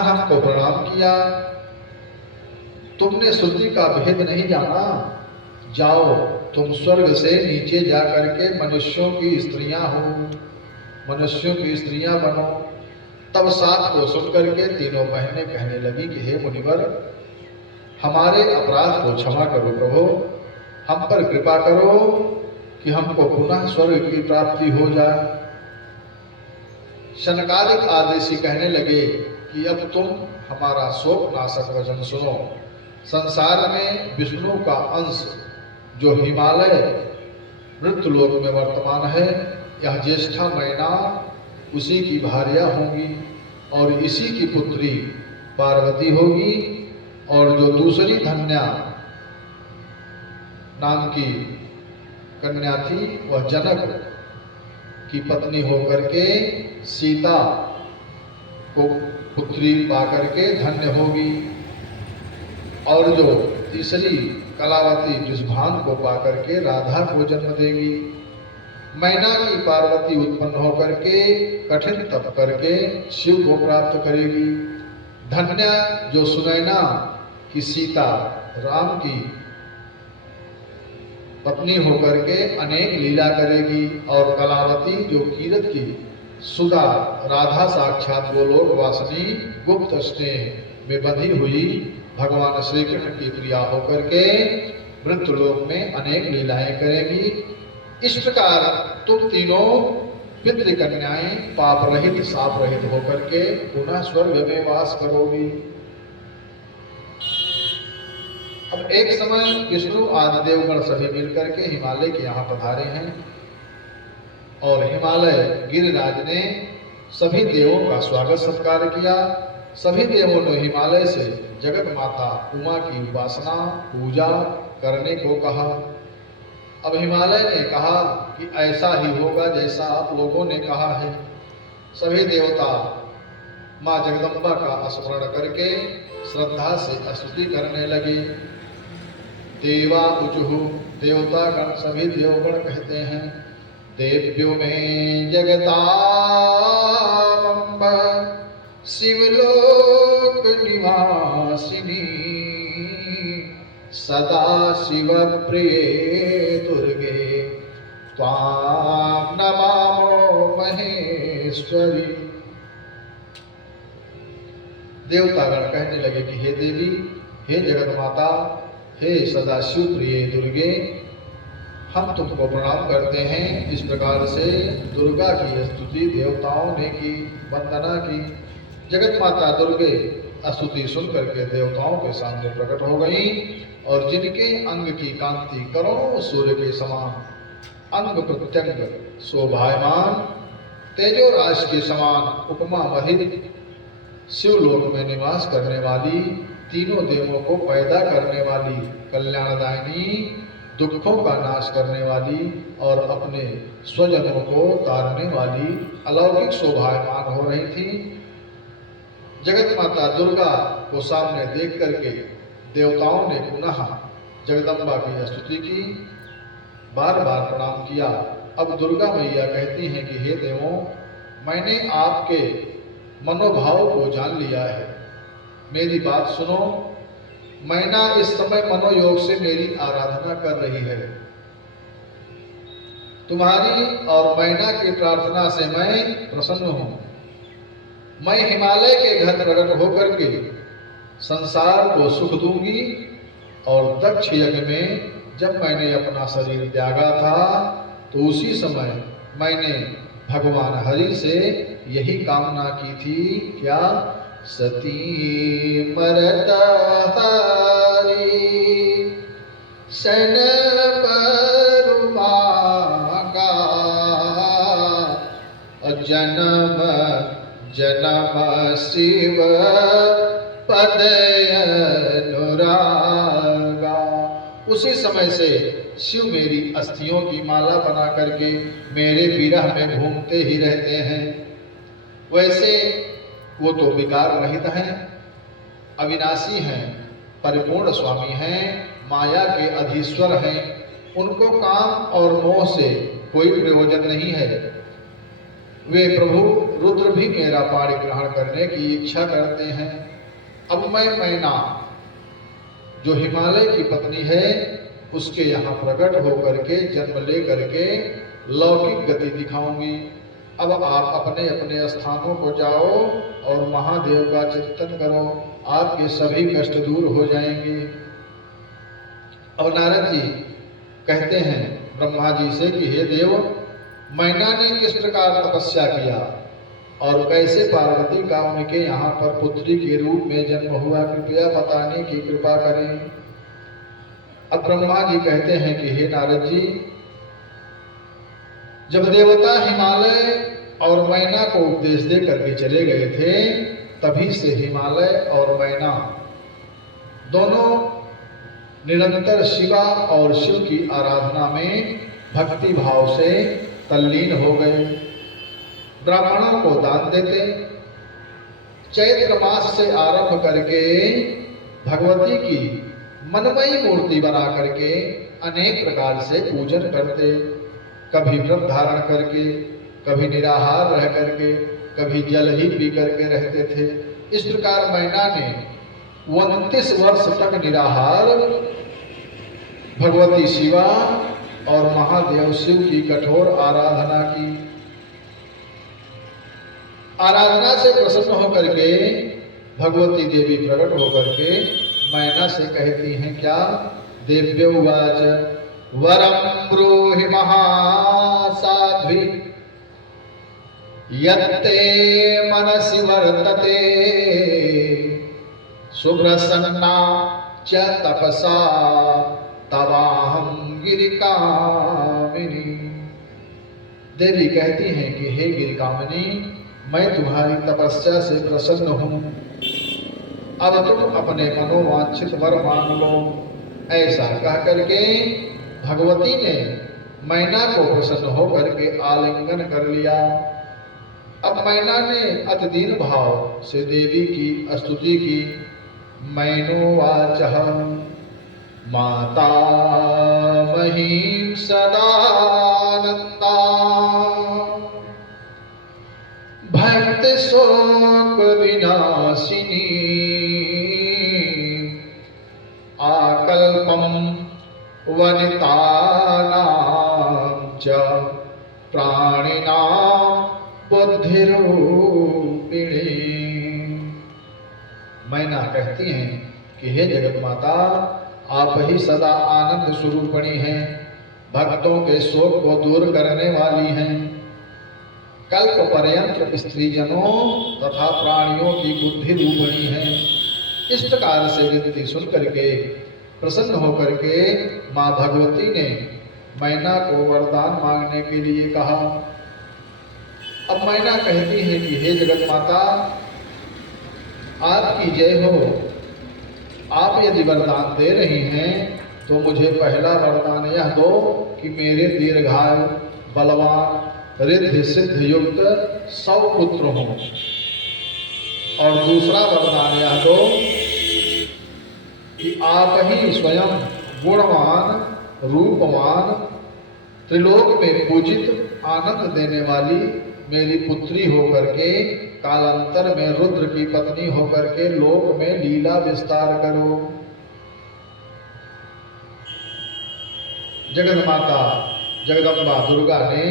हमको प्रणाम किया। तुमने श्रुति का भेद नहीं जाना, जाओ तुम स्वर्ग से नीचे जा करके मनुष्यों की स्त्रियां हो, मनुष्यों की स्त्रियां बनो। तब साथ को सुन करके तीनों बहनें कहने लगी कि हे मुनिवर, हमारे अपराध को क्षमा करो प्रभु, हम पर कृपा करो कि हमको पुनः स्वर्ग की प्राप्ति हो जाए। शनकादिक आदेशी कहने लगे कि अब तुम हमारा शोक नाशक वचन सुनो। संसार में विष्णु का अंश जो हिमालय मृत्युलोक में वर्तमान है, यह ज्येष्ठा मैना उसी की भार्या होंगी और इसी की पुत्री पार्वती होगी, और जो दूसरी धन्या नाम की कन्या थी वह जनक की पत्नी होकर के सीता को पुत्री पाकर के धन्य होगी, और जो तीसरी कलावती वृषभान को पाकर के राधा को जन्म देगी। मैना की पार्वती उत्पन्न होकर के कठिन तप करके शिव को प्राप्त करेगी। धन्या जो सुनैना की सीता राम की पत्नी होकर के अनेक लीला करेगी, और कलावती जो कीरत की सुधा राधा साक्षात गोलोक वासिनी गुप्त स्नेह में बंधी हुई भगवान श्री कृष्ण की प्रिया होकर के मृत्युलोक में अनेक लीलाएं करेगी। इस प्रकार तुम तीनों पितृकन्याएं पाप रहित शाप रहित होकर के पुनः स्वर्ग में वास करोगी। अब एक समय विष्णु आदि देवगण सभी मिलकर के हिमालय के यहाँ पधारे हैं, और हिमालय गिरिराज ने सभी देवों का स्वागत सत्कार किया। सभी देवों ने हिमालय से जगत माता उमा की उपासना पूजा करने को कहा। अब हिमालय ने कहा कि ऐसा ही होगा जैसा आप लोगों ने कहा है। सभी देवता माँ जगदम्बा का स्मरण करके श्रद्धा से स्तुति करने लगे। देवा उचुहु, देवता गण सभी देवगण कहते हैं, देव्यो में जगताम्ब शिवलोक निवासिनी सदा शिव प्रिये दुर्गे त्वां नमामो महेश्वरी। देवतागण कहने लगे कि हे देवी, हे जगत माता, हे सदा शिव प्रिय दुर्गे, हम तुमको प्रणाम करते हैं। इस प्रकार से दुर्गा की स्तुति देवताओं ने की, वंदना की। जगत माता दुर्गे स्तुति सुन करके देवताओं के सामने प्रकट हो गई, और जिनके अंग की कांति करोड़ों सूर्य के समान, अंग प्रत्यंग शोभायमान, तेजो राशि के समान उपमा महित, शिवलोक में निवास करने वाली, तीनों देवों को पैदा करने वाली, कल्याणदायिनी, दुखों का नाश करने वाली और अपने स्वजनों को तारने वाली अलौकिक शोभायमान हो रही थी। जगत माता दुर्गा को सामने देख करके देवताओं ने पुनः जगदम्बा की स्तुति की, बार बार प्रणाम किया। अब दुर्गा मैया कहती हैं कि हे देवों, मैंने आपके मनोभाव को जान लिया है, मेरी बात सुनो। मैना इस समय मनोयोग से मेरी आराधना कर रही है। तुम्हारी और मैना की प्रार्थना से मैं प्रसन्न हूं। मैं हिमालय के घर प्रकट होकर के संसार को सुख दूंगी, और दक्ष यज्ञ में जब मैंने अपना शरीर त्यागा था तो उसी समय मैंने भगवान हरि से यही कामना की थी, क्या? सती मरत हरि सन पर मांगा, जन्म जन्म शिव पद अनुरागा। उसी समय से शिव मेरी अस्थियों की माला बना करके मेरे विरह में घूमते ही रहते हैं। वैसे वो तो विकार रहित हैं, अविनाशी हैं, परिपूर्ण स्वामी हैं, माया के अधीश्वर हैं। उनको काम और मोह से कोई प्रयोजन नहीं है। वे प्रभु रुद्र भी मेरा पाणी ग्रहण करने की इच्छा करते हैं। अब मैं मैना जो हिमालय की पत्नी है उसके यहाँ प्रकट होकर के जन्म ले करके लौकिक गति दिखाऊंगी। अब आप अपने अपने स्थानों को जाओ और महादेव का चिंतन करो, आपके सभी कष्ट दूर हो जाएंगे। अब नारद जी कहते हैं ब्रह्मा जी से कि हे देव, मैना ने किस प्रकार तपस्या किया और कैसे पार्वती का उनके यहाँ पर पुत्री के रूप में जन्म हुआ, कृपया बताने की कृपा करें। अब ब्रह्मा जी कहते हैं कि हे नारद जी, जब देवता हिमालय और मैना को उपदेश दे करके चले गए थे, तभी से हिमालय और मैना दोनों निरंतर शिवा और शिव की आराधना में भक्ति भाव से तल्लीन हो गए। ब्राह्मणों को दान देते, चैत्र मास से आरंभ करके भगवती की मनमयी मूर्ति बना करके अनेक प्रकार से पूजन करते, कभी व्रत धारण करके, कभी निराहार रह करके, कभी जल ही पी करके रहते थे। इस प्रकार मैना ने 29 वर्ष तक निराहार भगवती शिवा और महादेव शिव की कठोर आराधना की। आराधना से प्रसन्न होकर के भगवती देवी प्रकट होकर के मैना से कहती हैं क्या? देव्योवाच वरम ब्रूहि महासाध्वी यत्ते मनसि वर्तते सुप्रसन्ना च तपसा तवाहं गिरिकामिनी। देवी कहती हैं कि हे गिरिकामिनी, मैं तुम्हारी तपस्या से प्रसन्न हूँ, अब तुम अपने मनोवांछित वर मांग लो। ऐसा कह करके भगवती ने मैना को प्रसन्न होकर के आलिंगन कर लिया। अब मैना ने अतिदीन भाव से देवी की स्तुति की। मैनोवाचः माता महीं सदानंदा भक्ति शोक विनाशिनी आकल्पम वनितानां च प्राणिनां बुद्धिरूपिणी। मैना कहती हैं कि हे जगत माता, आप ही सदा आनंद स्वरूपणी हैं, भक्तों के शोक को दूर करने वाली हैं, कल्प पर्यंत स्त्रीजनों तथा प्राणियों की बुद्धि रूपणी हैं। इस प्रकार से विनती सुन करके प्रसन्न होकर के माँ भगवती ने मैना को वरदान मांगने के लिए कहा। अब मैना कहती है कि हे जगत माता, आपकी जय हो। आप यदि वरदान दे रही हैं तो मुझे पहला वरदान यह दो कि मेरे दीर्घायु, बलवान, रिद्धि सिद्ध युक्त 100 पुत्र हों, और दूसरा वरदान यह दो कि आप ही स्वयं गुणवान, रूपवान, त्रिलोक में पूजित, आनंद देने वाली मेरी पुत्री होकर के कालांतर में रुद्र की पत्नी होकर के लोक में लीला विस्तार करो। जगत माता जगदम्बा दुर्गा ने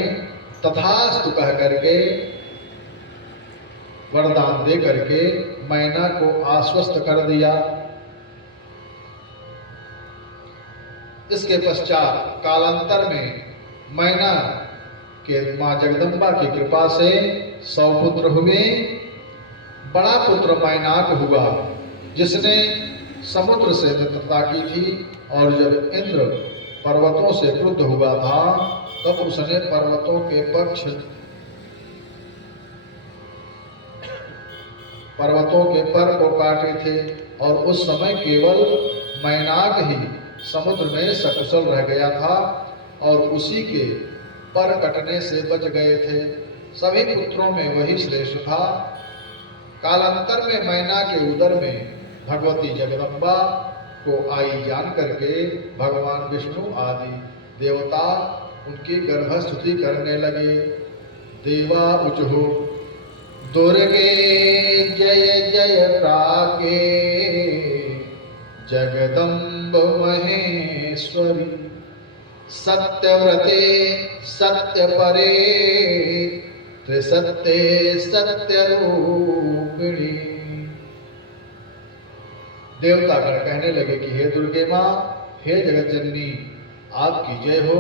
तथास्तु कह करके वरदान दे करके मैना को आश्वस्त कर दिया। इसके पश्चात कालांतर में मैना के माँ जगदम्बा की कृपा से 100 पुत्र हुए। बड़ा पुत्र मैनाक हुआ, जिसने समुद्र से मित्रता की थी, और जब इंद्र पर्वतों से क्रुद्ध हुआ था तब उसने पर्वतों के पर को काटे थे, और उस समय केवल मैनाक ही समुद्र में सकुशल रह गया था और उसी के पर कटने से बच गए थे। सभी पुत्रों में वही श्रेष्ठ था। कालांतर में मैना के उदर में भगवती जगदम्बा को आई जान करके भगवान विष्णु आदि देवता उनकी गर्भस्तुति करने लगे। देवा उचहु दुर्गे जय जय प्राके जगदम्ब महेश्वरी सत्यव्रते सत्यपरे त्रिसत्ये सत्यरूपिणी। देवतागण कहने लगे कि हे दुर्गे माँ, हे जगत जननी, आपकी जय हो।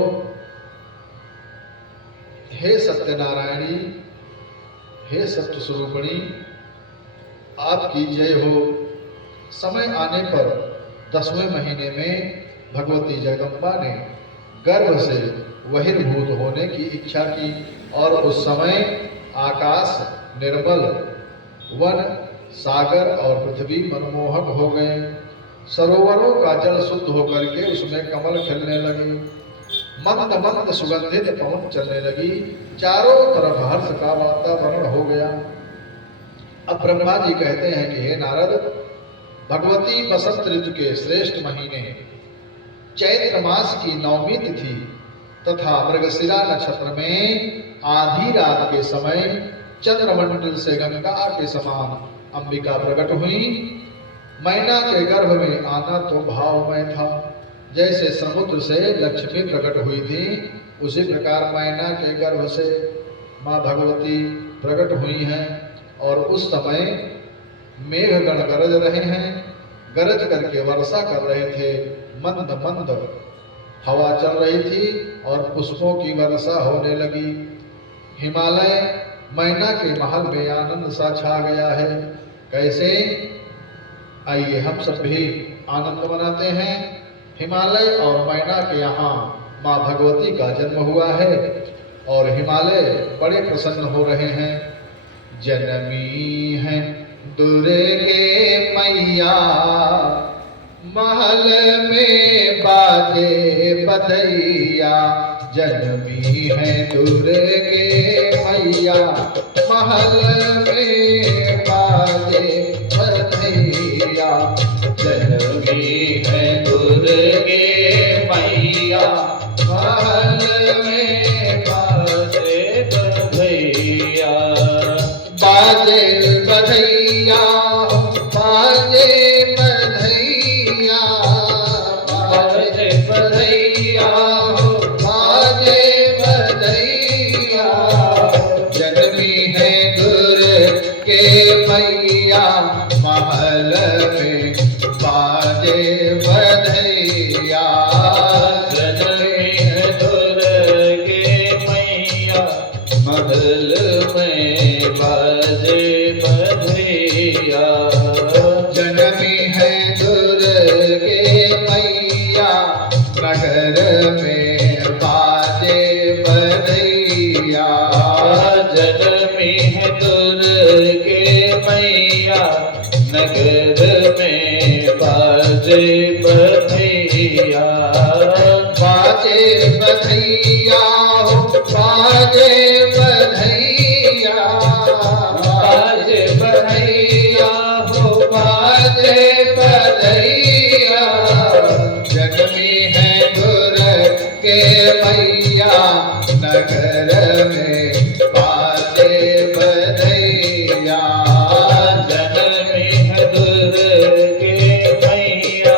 हे सत्यनारायणी, हे सत्य स्वरूपिणी, आपकी जय हो। समय आने पर 10वें महीने में भगवती जगदम्बा ने गर्भ से बहिर्भूत होने की इच्छा की और उस समय आकाश निर्मल, वन, सागर और पृथ्वी मनमोहक हो गए। सरोवरों का जल शुद्ध होकर के उसमें कमल खिलने लगे, मंद मंद सुगंधित पवन चलने लगी, चारों तरफ हर्ष का वातावरण हो गया। अब ब्रह्मा जी कहते हैं कि हे नारद, भगवती बसंत ऋतु के श्रेष्ठ महीने चैत्र मास की 9वीं तिथि तथा मृगशिरा नक्षत्र में आधी रात के समय चंद्रमंडल से गंगा के समान अंबिका प्रकट हुई। मैना के गर्भ में आना तो भावमय था। जैसे समुद्र से लक्ष्मी प्रकट हुई थी, उसी प्रकार मैना के गर्भ से माँ भगवती प्रकट हुई हैं। और उस समय मेघगण गरज रहे हैं, गरज करके वर्षा कर रहे थे। मंद मंद हवा चल रही थी और पुष्पों की वर्षा होने लगी। हिमालय मैना के महल में आनंद सा छा गया है। कैसे? आइए हम सब भी आनंद मनाते हैं। हिमालय और मैना के यहाँ माँ भगवती का जन्म हुआ है और हिमालय बड़े प्रसन्न हो रहे हैं। जनमी है दुर्गे मैया, महल में बाजे बधैया। जनमी है दुर्गे मैया, महल में बाजे बधैया। जनमी है दुर्गे मैया, महल में बाजे बधैया। बाजे बधैया, बाजे बधैया, बाजे बधैया, बाजे बधैया। जनमी है दुर्गे मैया, महल में बाजे बधैया। जनमी है दुर्गे मैया, महल में बाजे बधैया। जनमी है दुर्गे मैया, नगर में बाजे बधैया। जनमी है दुर्गे मैया, नगर में बाजे बधैया। बाजे बधैया हो, बाजे बधैया, बाजे बधैया हो, बाजे बधैया। जनमी है दुर्गे मैया, नगर में बाजे बधैया। जनमी है दुर्गे मैया,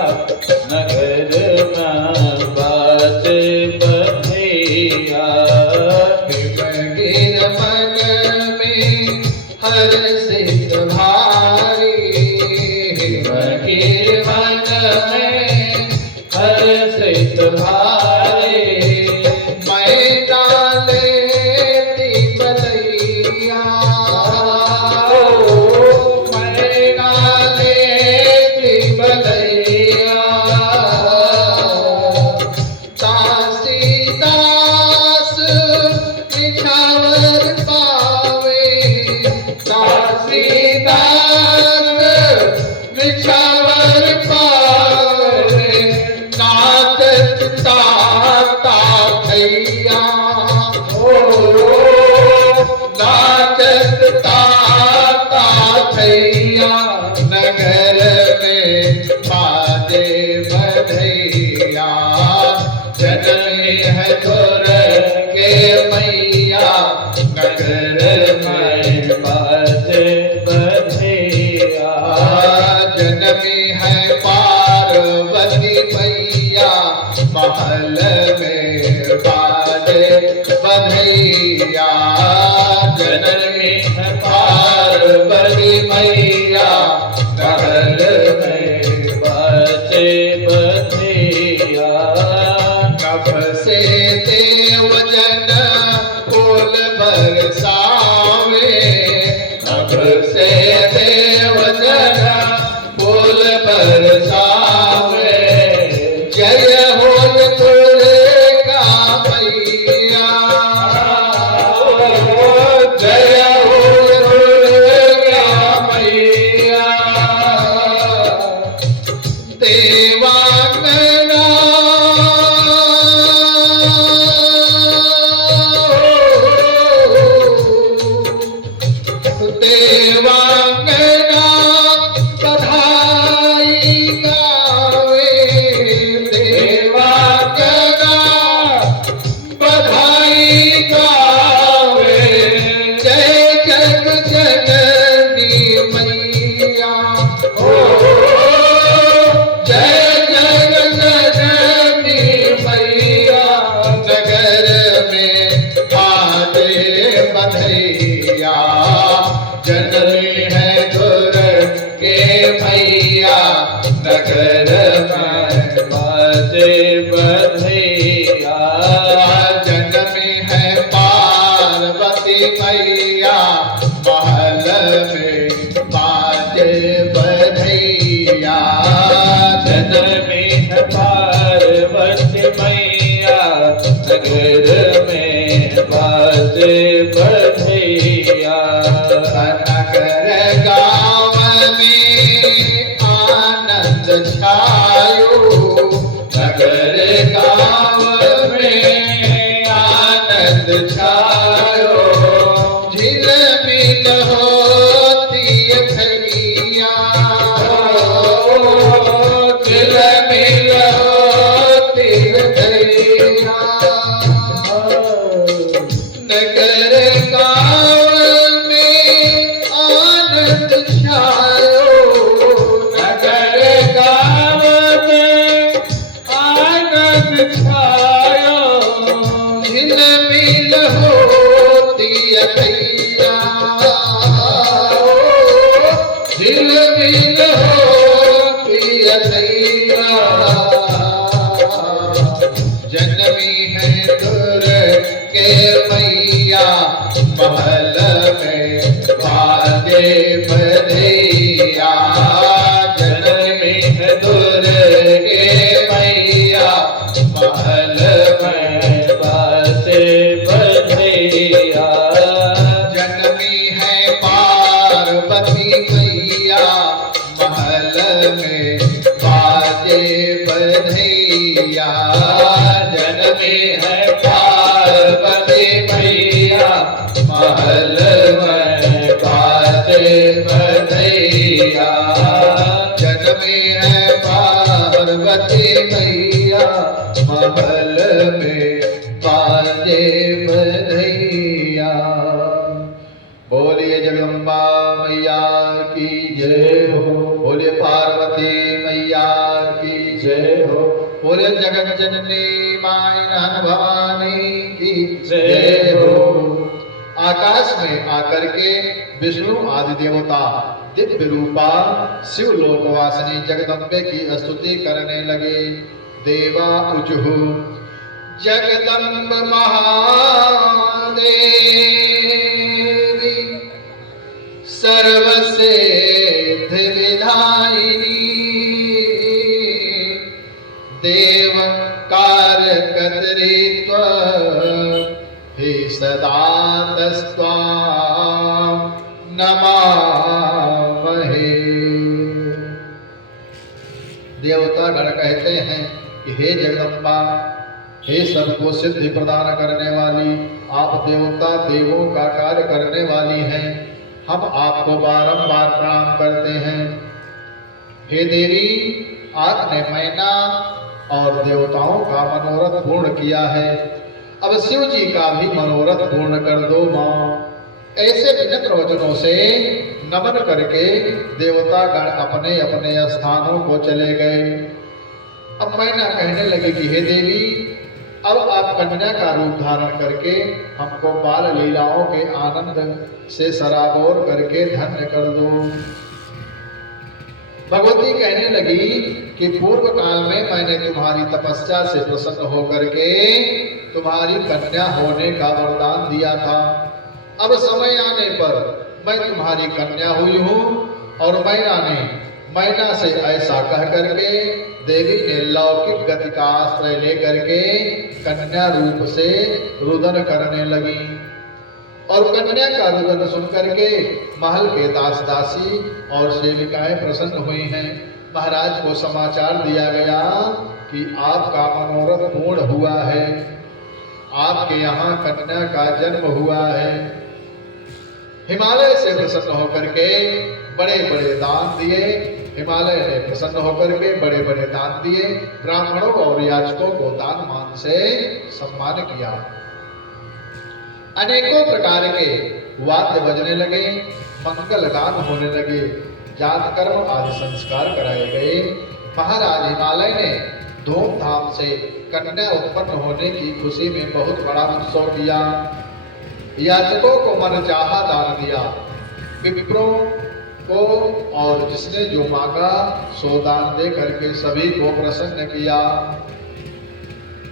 मैया नगर में बाजे बधैया। जन्मी है पार्वती मैया महल में बाजे बधैया। जन्मी है पार्वती मैया नगर में बाजे बधैया। नगर गाँव में आनंद छायो। नगर गाँव में आनंद छायो। झिलमिल होती खैया। झिलमिल होती खैया। नगर गाँव में आनंद छायो। नगर गाँव में आनंद छायो। झिलमिल होती खैया। झिलमिल होती खैया। जन्मी है दुर्गे मैया महल में बाजे बधैया। जन्मी है दुर्गे मैया महल में बाजे बधैया। जन्मी है पार्वती मैया महल में बाजे बधैया। जन्मी है पार्वती मैया महल में बाजे बधैया। जन्मी है पार्वती मैया महल में बाजे बधैया। बोलिए जगदम्बा मैया की जय हो। बोलिए पार्वती मैया की जय हो। बोलिए जगत जननी मायना भवानी की जय हो। आकाश में आकर के विष्णु आदि देवता दिव्य रूपा शिव लोकवासिनी जगदम्बे की स्तुति करने लगे। देवा उचहु जगदम्ब महादेवी सर्वसिद्ध विधायिनी। देव कार्य कर्तृत्व हे सदा तस्त्वां नमामहे। देवता गण कहते हैं कि हे जगदम्बा, हे सबको सिद्धि प्रदान करने वाली, आप देवता देवों का कार्य करने वाली हैं। हम आपको बारंबार प्रणाम करते हैं। हे देवी, आपने मैना और देवताओं का मनोरथ पूर्ण किया है, अब शिव जी का भी मनोरथ पूर्ण कर दो माँ। ऐसे विनम्र वचनों से नमन करके देवता गण अपने अपने स्थानों को चले गए। अब मैना कहने लगी कि हे देवी, अब आप कन्या का रूप धारण करके हमको बाल लीलाओं के आनंद से सराबोर करके धन्य कर दो। भगवती कहने लगी कि पूर्व काल में मैंने तुम्हारी तपस्या से प्रसन्न होकर के तुम्हारी कन्या होने का वरदान दिया था। अब समय आने पर मैं तुम्हारी कन्या हुई हूँ। और मैना से ऐसा कह करके देवी ने लौकिक गति का आश्रय लेकर के कन्या रूप से रुदन करने लगी। और कन्या का रुदन सुन करके महल के दास दासी और सेविकाएं प्रसन्न हुई हैं। महाराज को समाचार दिया गया कि आपका मनोरथ पूर्ण हुआ है, आपके यहाँ कन्या का जन्म हुआ है। हिमालय से प्रसन्न होकर के बड़े बड़े दान दिए। हिमालय ने प्रसन्न होकर के बड़े बड़े दान दिए। ब्राह्मणों और याचकों को दान मान से सम्मान किया। अनेकों प्रकार के वाद्य बजने लगे, मंगल गान होने लगे, जात कर्म आदि संस्कार कराए गए। महाराज हिमालय ने धूमधाम से कन्या उत्पन्न होने की खुशी में बहुत बड़ा उत्सव किया। याचकों को मनचाहा दान दिया। विप्रों को और जिसने जो मांगा सो दान दे करके सभी को प्रसन्न किया।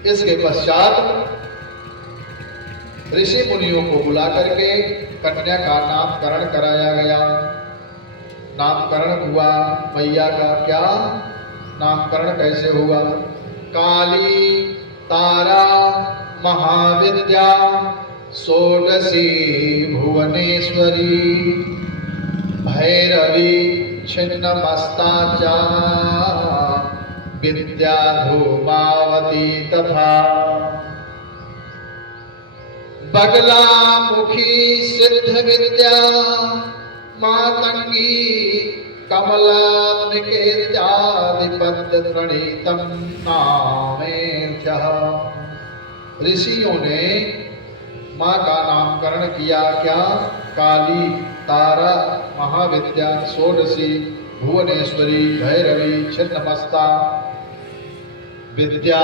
इसके पश्चात ऋषि मुनियों को बुला करके कन्या का नामकरण कराया गया। नामकरण हुआ। मैया का क्या नामकरण कैसे हुआ? काली तारा महाविद्या षोडशी भुवनेश्वरी भैरवी छिन्नमस्ता च विद्या धूमावती तथा बगलामुखी सिद्ध विद्या मातंगी कमलात्मिकेत्यादिपद प्रणीतम नामेभ्यः। ऋषियों ने माँ का नामकरण किया। क्या? काली, तारा, महाविद्या, षोडशी, भुवनेश्वरी, भैरवी, छिन्नमस्ता, विद्या,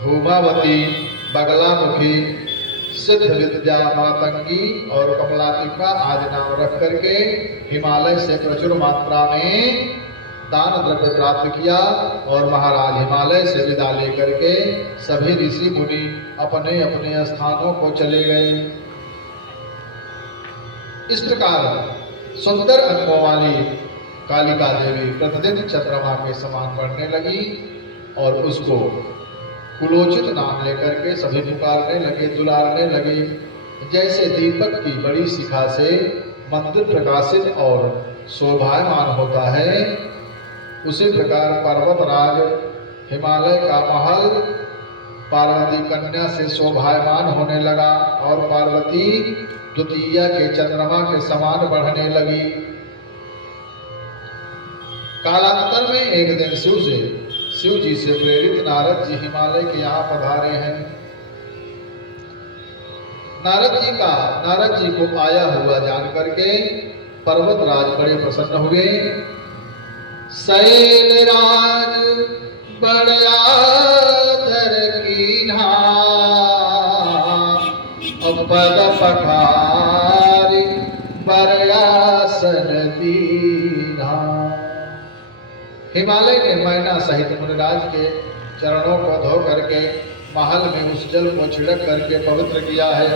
धूमावती, बगलामुखी, सिद्ध विद्या, मातंगी और कमलात्मिका आदि नाम रख करके हिमालय से प्रचुर मात्रा में दान द्रव्य प्राप्त किया और महाराज हिमालय से विदा लेकर के सभी ऋषि मुनि अपने अपने स्थानों को चले गए। इस प्रकार सुंदर अंगों वाली कालिका देवी प्रतिदिन चंद्रमा के समान बढ़ने लगी और उसको कुलोचित नाम लेकर के सभी पुकारने लगे, दुलारने लगे। जैसे दीपक की बड़ी शिखा से मंदिर प्रकाशित और शोभायमान होता है, उसी प्रकार पर्वतराज हिमालय का महल पार्वती कन्या से शोभायमान होने लगा और पार्वती द्वितीया के चंद्रमा के समान बढ़ने लगी। कालांतर में एक दिन शिव जी से प्रेरित नारद जी हिमालय के यहाँ पधारे हैं। नारद जी को आया हुआ जान करके पर्वतराज बड़े प्रसन्न हुए। शैलराज बड़ा आदर कीन्हा पद पखारी बरयासन दीन्हा। हिमालय ने मैना सहित मुनिराज के चरणों को धो करके महल में उस जल को छिड़क करके पवित्र किया है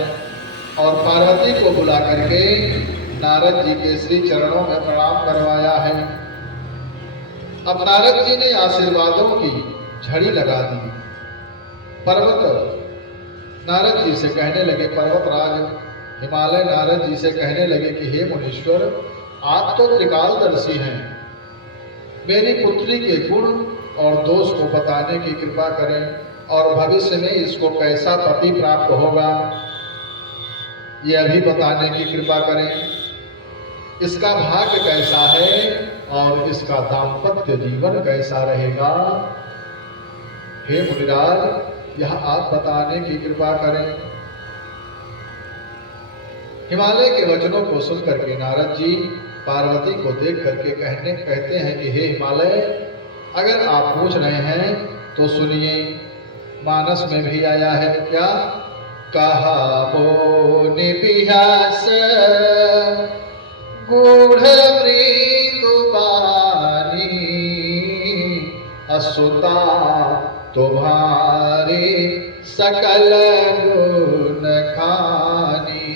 और पार्वती को बुला करके नारद जी के श्री चरणों में प्रणाम करवाया है। अब नारद जी ने आशीर्वादों की झड़ी लगा दी। नारद जी से कहने लगे, पर्वतराज हिमालय नारद जी से कहने लगे कि हे मुनीश्वर, आप तो त्रिकालदर्शी हैं, मेरी पुत्री के गुण और दोष को बताने की कृपा करें और भविष्य में इसको कैसा पति प्राप्त होगा ये अभी बताने की कृपा करें। इसका भाग्य कैसा है और इसका दाम्पत्य जीवन कैसा रहेगा। हे मुनिराज, यह आप बताने की कृपा करें। हिमालय के वचनों को सुनकर के नारद जी पार्वती को देख करके कहते हैं कि हे हिमालय, अगर आप पूछ रहे हैं तो सुनिए। मानस में भी आया है क्या? कहा मोनि बिहास गूढ़ मृदु बानी असुता तुम्हारी सकल गुण खानी।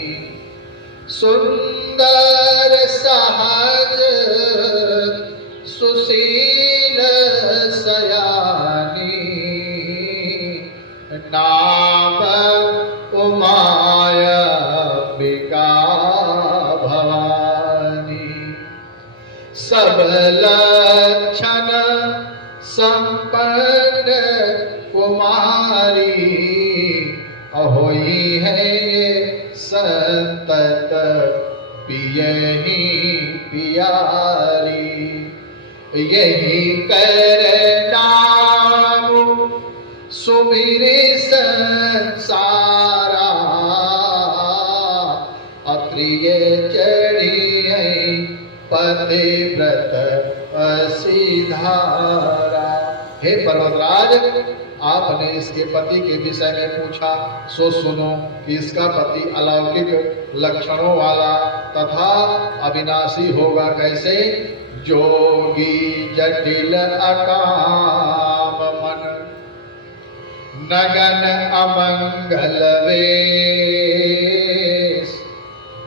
सुंदर सहज सुशील सयानी नाम उमाया बिका भवानी। सब लक्षण संपन्न कुमारी अहोई है संतत पियहि पियारी। यही कर नाम सुमिरे संसारा अप्रिय चढ़ी है पतिव्रत असिधारा। हे पर्वतराज, आपने इसके पति के विषय में पूछा, सो सुनो कि इसका पति अलौकिक लक्षणों वाला तथा अविनाशी होगा। कैसे? जोगी जटिल अकाम मन, नगन अमंगल वेश,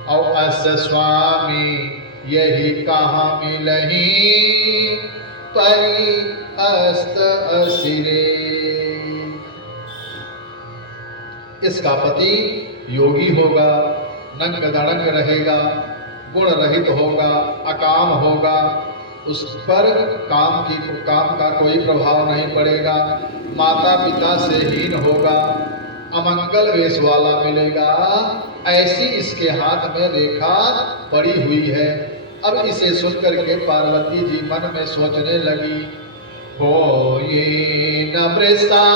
और अस स्वामी यही कहाँ मिलही, परि अस्त असिरे। इसका पति योगी होगा, नंग धड़ंग रहेगा, गुण रहित होगा, अकाम होगा, उस पर काम का कोई प्रभाव नहीं पड़ेगा, माता पिता से हीन होगा, अमंगल वेश वाला मिलेगा। ऐसी इसके हाथ में रेखा पड़ी हुई है। अब इसे सुनकर के पार्वती जी मन में सोचने लगी, हो ये न वृषा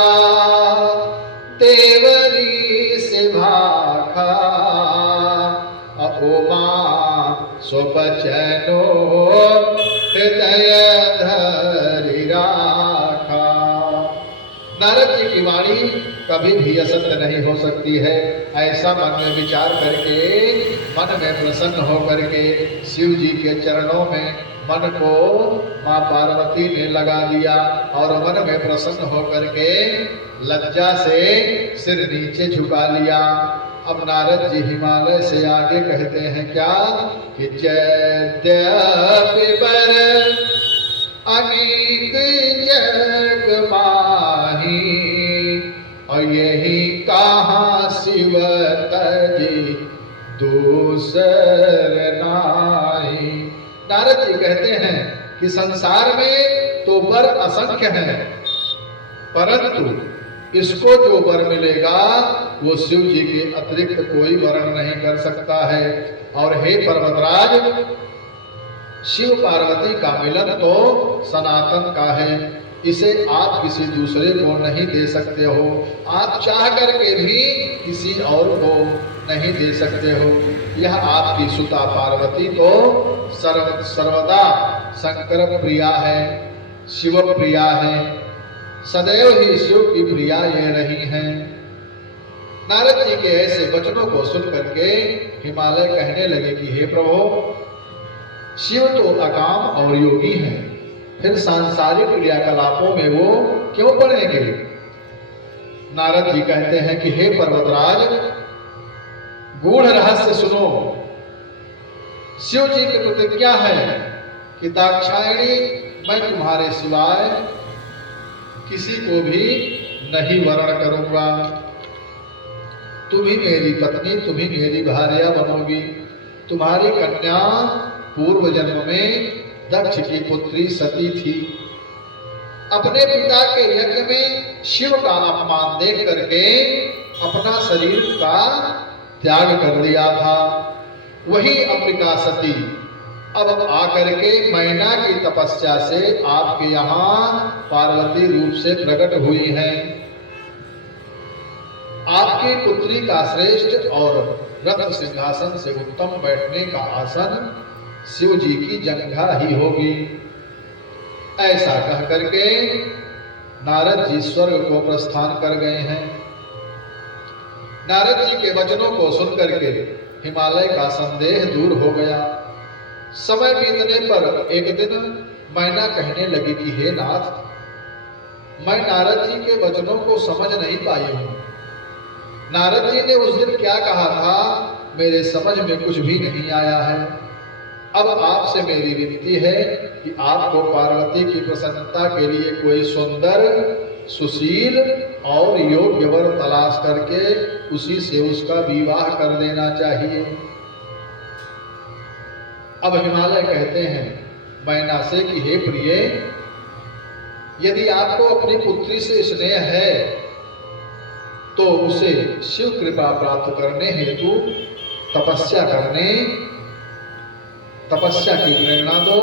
तेवरी से भाखा, अपोमा स्वपचनो हृदय धरि राखा। नारद जी की वाणी कभी भी असत्य नहीं हो सकती है। ऐसा मन में विचार करके, मन में प्रसन्न होकर के शिव जी के चरणों में मन को माँ पार्वती ने लगा दिया और मन में प्रसन्न होकर के लज्जा से सिर नीचे झुका लिया। अब नारद जी हिमालय से आगे कहते हैं क्या कि चैद्यपि पर अनेक जग माही, और यही कहाँ शिव तजी दूसर नाही। नारद जी कहते हैं कि संसार में तो वर असंख्य हैं, परंतु इसको जो वर मिलेगा वो शिव जी के अतिरिक्त कोई वर्ण नहीं कर सकता है। और हे पर्वतराज, शिव पार्वती का मिलन तो सनातन का है, इसे आप किसी दूसरे को नहीं दे सकते हो। आप चाह करके भी किसी और को नहीं दे सकते हो। यह आपकी सुता पार्वती तो सर्वदा शंकर प्रिया है, शिव प्रिया है, सदैव ही शिव की प्रिया ये रही हैं। नारद जी के ऐसे वचनों को सुन करके हिमालय कहने लगे कि हे प्रभु, शिव तो अकाम और योगी हैं, फिर सांसारिक क्रियाकलापों में वो क्यों पड़ेंगे? नारद जी कहते हैं कि हे पर्वतराज, गूढ़ रहस्य सुनो। शिव जी की प्रतिज्ञा है कि दाक्षायणी, मैं तुम्हारे सिवाय किसी को भी नहीं वर्ण करूंगा। तुम ही मेरी पत्नी, तुम ही मेरी भार्या बनोगी। तुम्हारी कन्या पूर्व जन्म में दक्ष की पुत्री सती थी। अपने पिता के यज्ञ में शिव का अपमान देख करके अपना शरीर का त्याग कर दिया था। वही अंबिका सती अब आकर के मैना की तपस्या से आपके यहाँ पार्वती रूप से प्रकट हुई हैं। आपकी पुत्री का श्रेष्ठ और रत्न सिंहासन से उत्तम बैठने का आसन शिव जी की जंघा ही होगी। ऐसा कह करके नारद जी स्वर्ग को प्रस्थान कर गए हैं। नारद जी के वचनों को सुनकर के हिमालय का संदेह दूर हो गया। समय बीतने पर एक दिन मैना कहने लगी कि हे नाथ, मैं नारद जी के वचनों को समझ नहीं पाई हूं। नारद जी ने उस दिन क्या कहा था मेरे समझ में कुछ भी नहीं आया है। अब आपसे मेरी विनती है कि आपको पार्वती की प्रसन्नता के लिए कोई सुंदर, सुशील और योग्य वर तलाश करके उसी से उसका विवाह कर देना चाहिए। अब हिमालय कहते हैं मैना से कि हे प्रिय, यदि आपको अपनी पुत्री से स्नेह है तो उसे शिव कृपा प्राप्त करने हेतु तपस्या की प्रेरणा दो,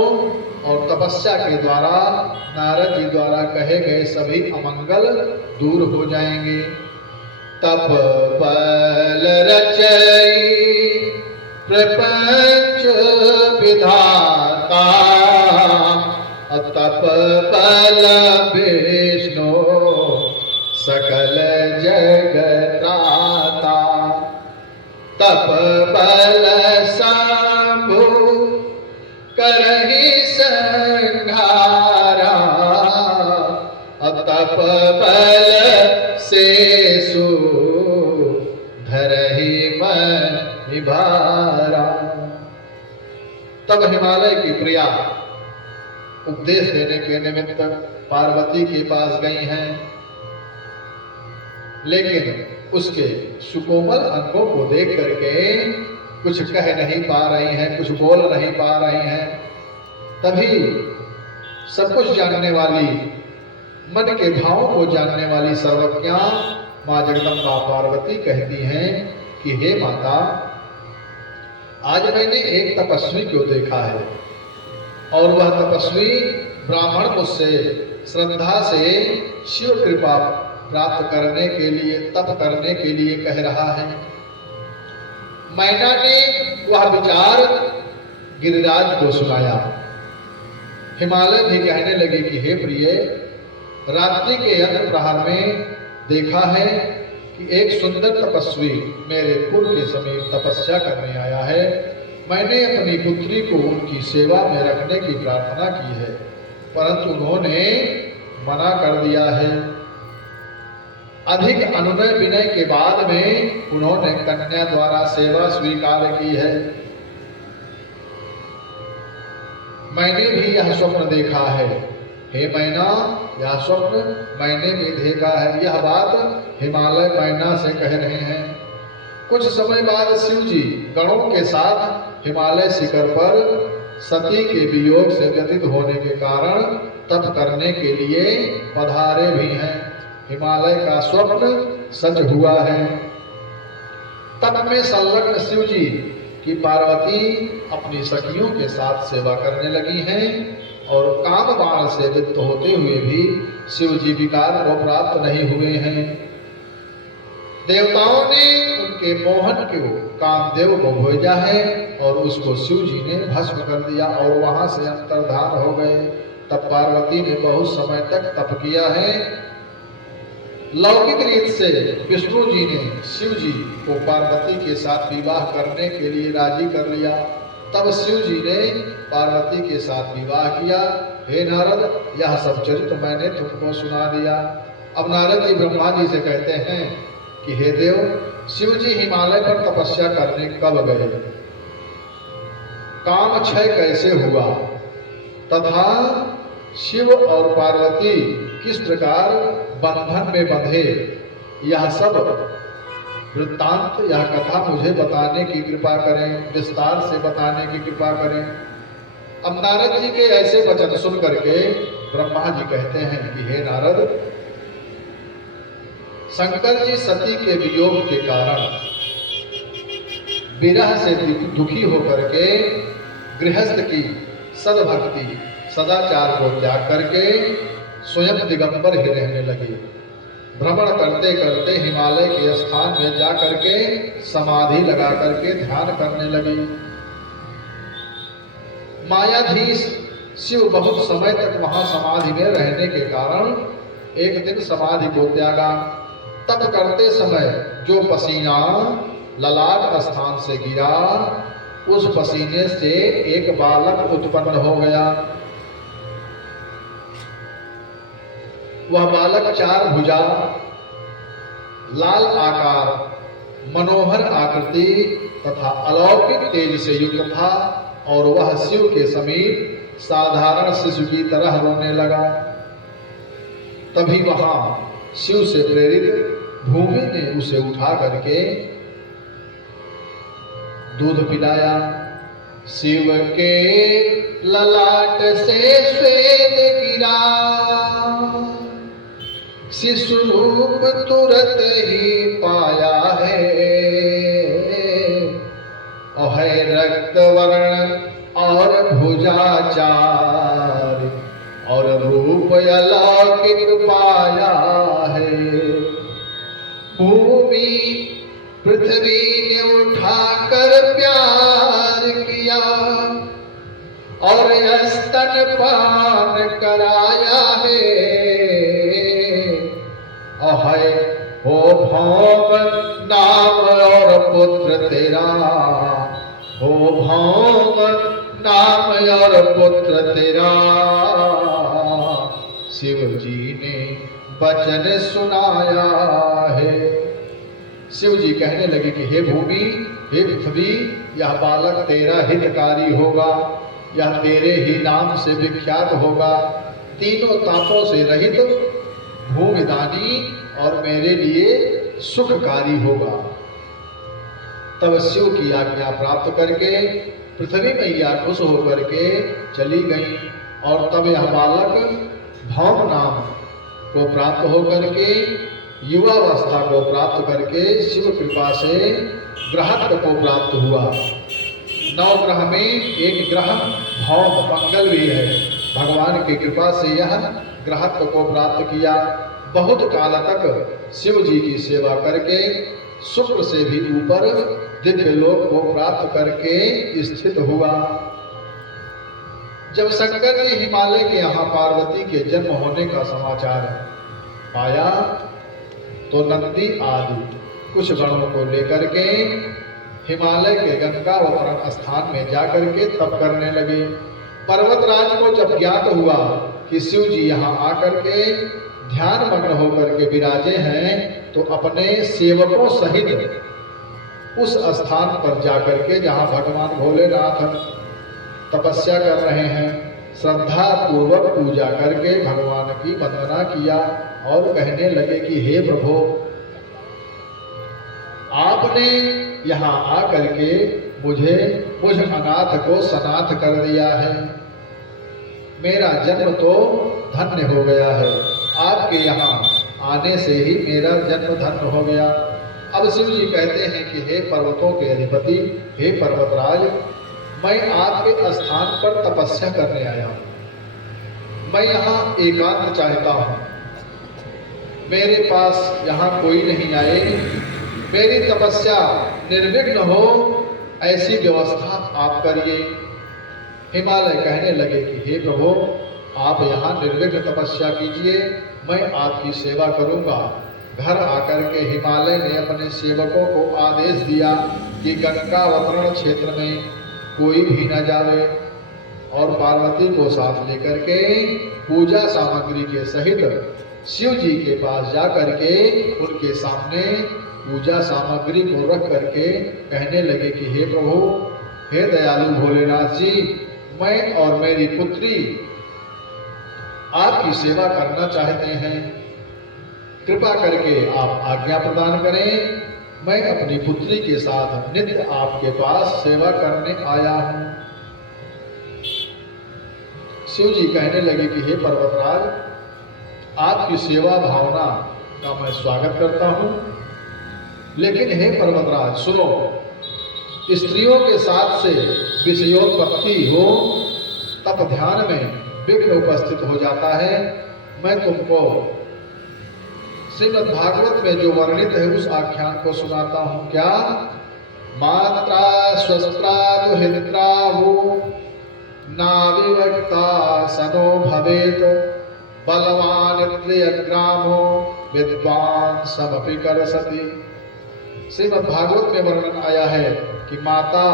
और तपस्या के द्वारा नारद जी द्वारा कहे गए सभी अमंगल दूर हो जाएंगे। तप बल रचई प्रपंच विधाता, तप बल विष्णु तब हिमालय की प्रिया उपदेश देने के निमित्त पार्वती के पास गई हैं, लेकिन उसके सुकोमल अंगों को देख करके कुछ कह नहीं पा रही हैं, कुछ बोल नहीं पा रही हैं। तभी सब कुछ जानने वाली, मन के भावों को जानने वाली सर्वज्ञा माँ जगदम्बा पार्वती कहती हैं कि हे माता, आज मैंने एक तपस्वी को देखा है और वह तपस्वी ब्राह्मण मुझसे श्रद्धा से शिव कृपा प्राप्त करने के लिए, तप करने के लिए कह रहा है। मैना ने वह विचार गिरिराज को सुनाया। हिमालय भी कहने लगे कि हे प्रिय, रात्रि के अंत प्रहर में देखा है कि एक सुंदर तपस्वी मेरे कुल के समीप तपस्या करने आया है। मैंने अपनी पुत्री को उनकी सेवा में रखने की प्रार्थना की है, परंतु उन्होंने मना कर दिया है। अधिक अनुनय विनय के बाद में उन्होंने कन्या द्वारा सेवा स्वीकार की है। मैंने भी यह स्वप्न देखा है। हे मैना, यह स्वप्न मैंने भी देखा है। यह बात हिमालय मैना से कह रहे हैं। कुछ समय बाद शिव जी गणों के साथ हिमालय शिखर पर सती के वियोग से व्यतीत होने के कारण तप करने के लिए पधारे भी हैं। हिमालय का स्वप्न सच हुआ है। तप में संलग्न शिव जी की पार्वती अपनी सखियों के साथ सेवा करने लगी हैं और काम बाण से वित्त होते हुए भी शिव जी विकार को प्राप्त नहीं हुए हैं। देवताओं ने उनके मोहन को कामदेव को भेजा है और उसको शिव जी ने भस्म कर दिया और वहां से अंतर्धान हो गए। तब पार्वती ने बहुत समय तक तप किया है। लौकिक रीत से विष्णु जी ने शिव जी को पार्वती के साथ विवाह करने के लिए राजी कर लिया। तब शिव जी ने पार्वती के साथ विवाह किया। हे नारद, यह सब चरित्र मैंने तुमको सुना दिया। अब नारद जी ब्रह्मा जी से कहते हैं कि हे देव, शिव जी हिमालय पर तपस्या करने कब गए, काम क्षय कैसे हुआ, तथा शिव और पार्वती किस प्रकार बंधन में बंधे, यह सब वृत्तांत, यह कथा मुझे बताने की कृपा करें, विस्तार से बताने की कृपा करें। अब नारद जी के ऐसे वचन सुन करके ब्रह्मा जी कहते हैं कि हे नारद, शंकर जी सती के वियोग के कारण विरह से दुखी होकर के गृहस्थ की सद्भक्ति सदाचार को त्याग करके स्वयं दिगंबर ही रहने लगे। भ्रमण करते करते हिमालय के स्थान में जा करके समाधि लगा करके ध्यान करने लगे। मायाधीश शिव बहुत समय तक वहां समाधि में रहने के कारण एक दिन समाधि को त्यागा। तप करते समय जो पसीना ललाट स्थान से गिरा, उस पसीने से एक बालक उत्पन्न हो गया। वह बालक 4 भुजा, लाल आकार, मनोहर आकृति तथा अलौकिक तेज से युक्त था और वह शिव के समीप साधारण शिशु की तरह रोने लगा। तभी वहां शिव से प्रेरित भूमि ने उसे उठा करके दूध पिलाया। शिव के ललाट से स्वेद गिरा, शिशु रूप तुरंत ही पाया है। है रक्त वर्ण और भुजाचार और रूप अलौकिक पाया है। भूमि पृथ्वी ने उठाकर प्यार किया और स्तनपान कराया है। अहय हो भौम नाम और पुत्र तेरा, हो भौम नाम और पुत्र तेरा। शिव जी ने वचन सुनाया है। शिव जी कहने लगे कि हे भूमि, हे पृथ्वी, यह बालक तेरा हितकारी होगा, यह तेरे ही नाम से विख्यात होगा, तीनों तापों से रहित, भूमिदानी और मेरे लिए सुखकारी होगा। तब शिव की आज्ञा प्राप्त करके पृथ्वी मैया खुश होकर के चली गई और तब यह बालक भौम नाम को प्राप्त होकर के युवावस्था को प्राप्त करके शिव कृपा से ग्रहत्व को प्राप्त हुआ। 9 ग्रह में एक ग्रह भौम मंगल भी है। भगवान की कृपा से यह ग्रहत्व को प्राप्त किया। बहुत काल तक शिव जी की सेवा करके शुक्र से भी ऊपर दिव्य लोक को प्राप्त करके स्थित हुआ। जब शंकर जी हिमालय के यहाँ पार्वती के जन्म होने का समाचार पाया तो नंदी आदि कुछ गणों को लेकर के हिमालय के गंगावतरण स्थान में जाकर के तप करने लगे। पर्वतराज को जब ज्ञात हुआ कि शिव जी यहाँ आकर के ध्यान मग्न होकर के विराजे हैं तो अपने सेवकों सहित उस स्थान पर जाकर के जहाँ भगवान भोलेनाथ तपस्या कर रहे हैं, श्रद्धा पूर्वक पूजा करके भगवान की वंदना किया और कहने लगे कि हे प्रभु, आपने यहाँ आकर के मुझ अनाथ को सनाथ कर दिया है। मेरा जन्म तो धन्य हो गया है। आपके यहाँ आने से ही मेरा जन्म धन्य हो गया। अब शिव जी कहते हैं कि हे पर्वतों के अधिपति, हे पर्वतराज, मैं आपके स्थान पर तपस्या करने आया हूँ। मैं यहाँ एकांत चाहता हूँ। मेरे पास यहाँ कोई नहीं आए, मेरी तपस्या निर्विघ्न हो, ऐसी व्यवस्था आप करिए। हिमालय कहने लगे कि हे प्रभु, आप यहाँ निर्विघ्न तपस्या कीजिए, मैं आपकी सेवा करूँगा। घर आकर के हिमालय ने अपने सेवकों को आदेश दिया कि गंगावतरण क्षेत्र में कोई भी न जावे और पार्वती को साथ लेकर के पूजा सामग्री के सहित शिव जी के पास जाकर के उनके सामने पूजा सामग्री को रख करके कहने लगे कि हे प्रभु, हे दयालु भोलेनाथ जी, मैं और मेरी पुत्री आपकी सेवा करना चाहते हैं। कृपा करके आप आज्ञा प्रदान करें। मैं अपनी पुत्री के साथ नित्य आपके पास सेवा करने आया हूं। शिव जी कहने लगे कि हे पर्वतराज, आपकी सेवा भावना का मैं स्वागत करता हूं, लेकिन हे पर्वतराज सुनो, स्त्रियों के साथ से विषयोत्पत्ति हो तब ध्यान में विघ्न उपस्थित हो जाता है। मैं तुमको श्रीमद् भागवत में जो वर्णित है उस आख्यान को सुनाता हूँ। क्या? मात्रा स्वस्त्रा दुहित्रा वो नाविवक्ता सनो भवेत, बलवान त्रियग्रामो विद्वान समपि करसति। श्रीमद् भागवत में वर्णन आया है कि माता,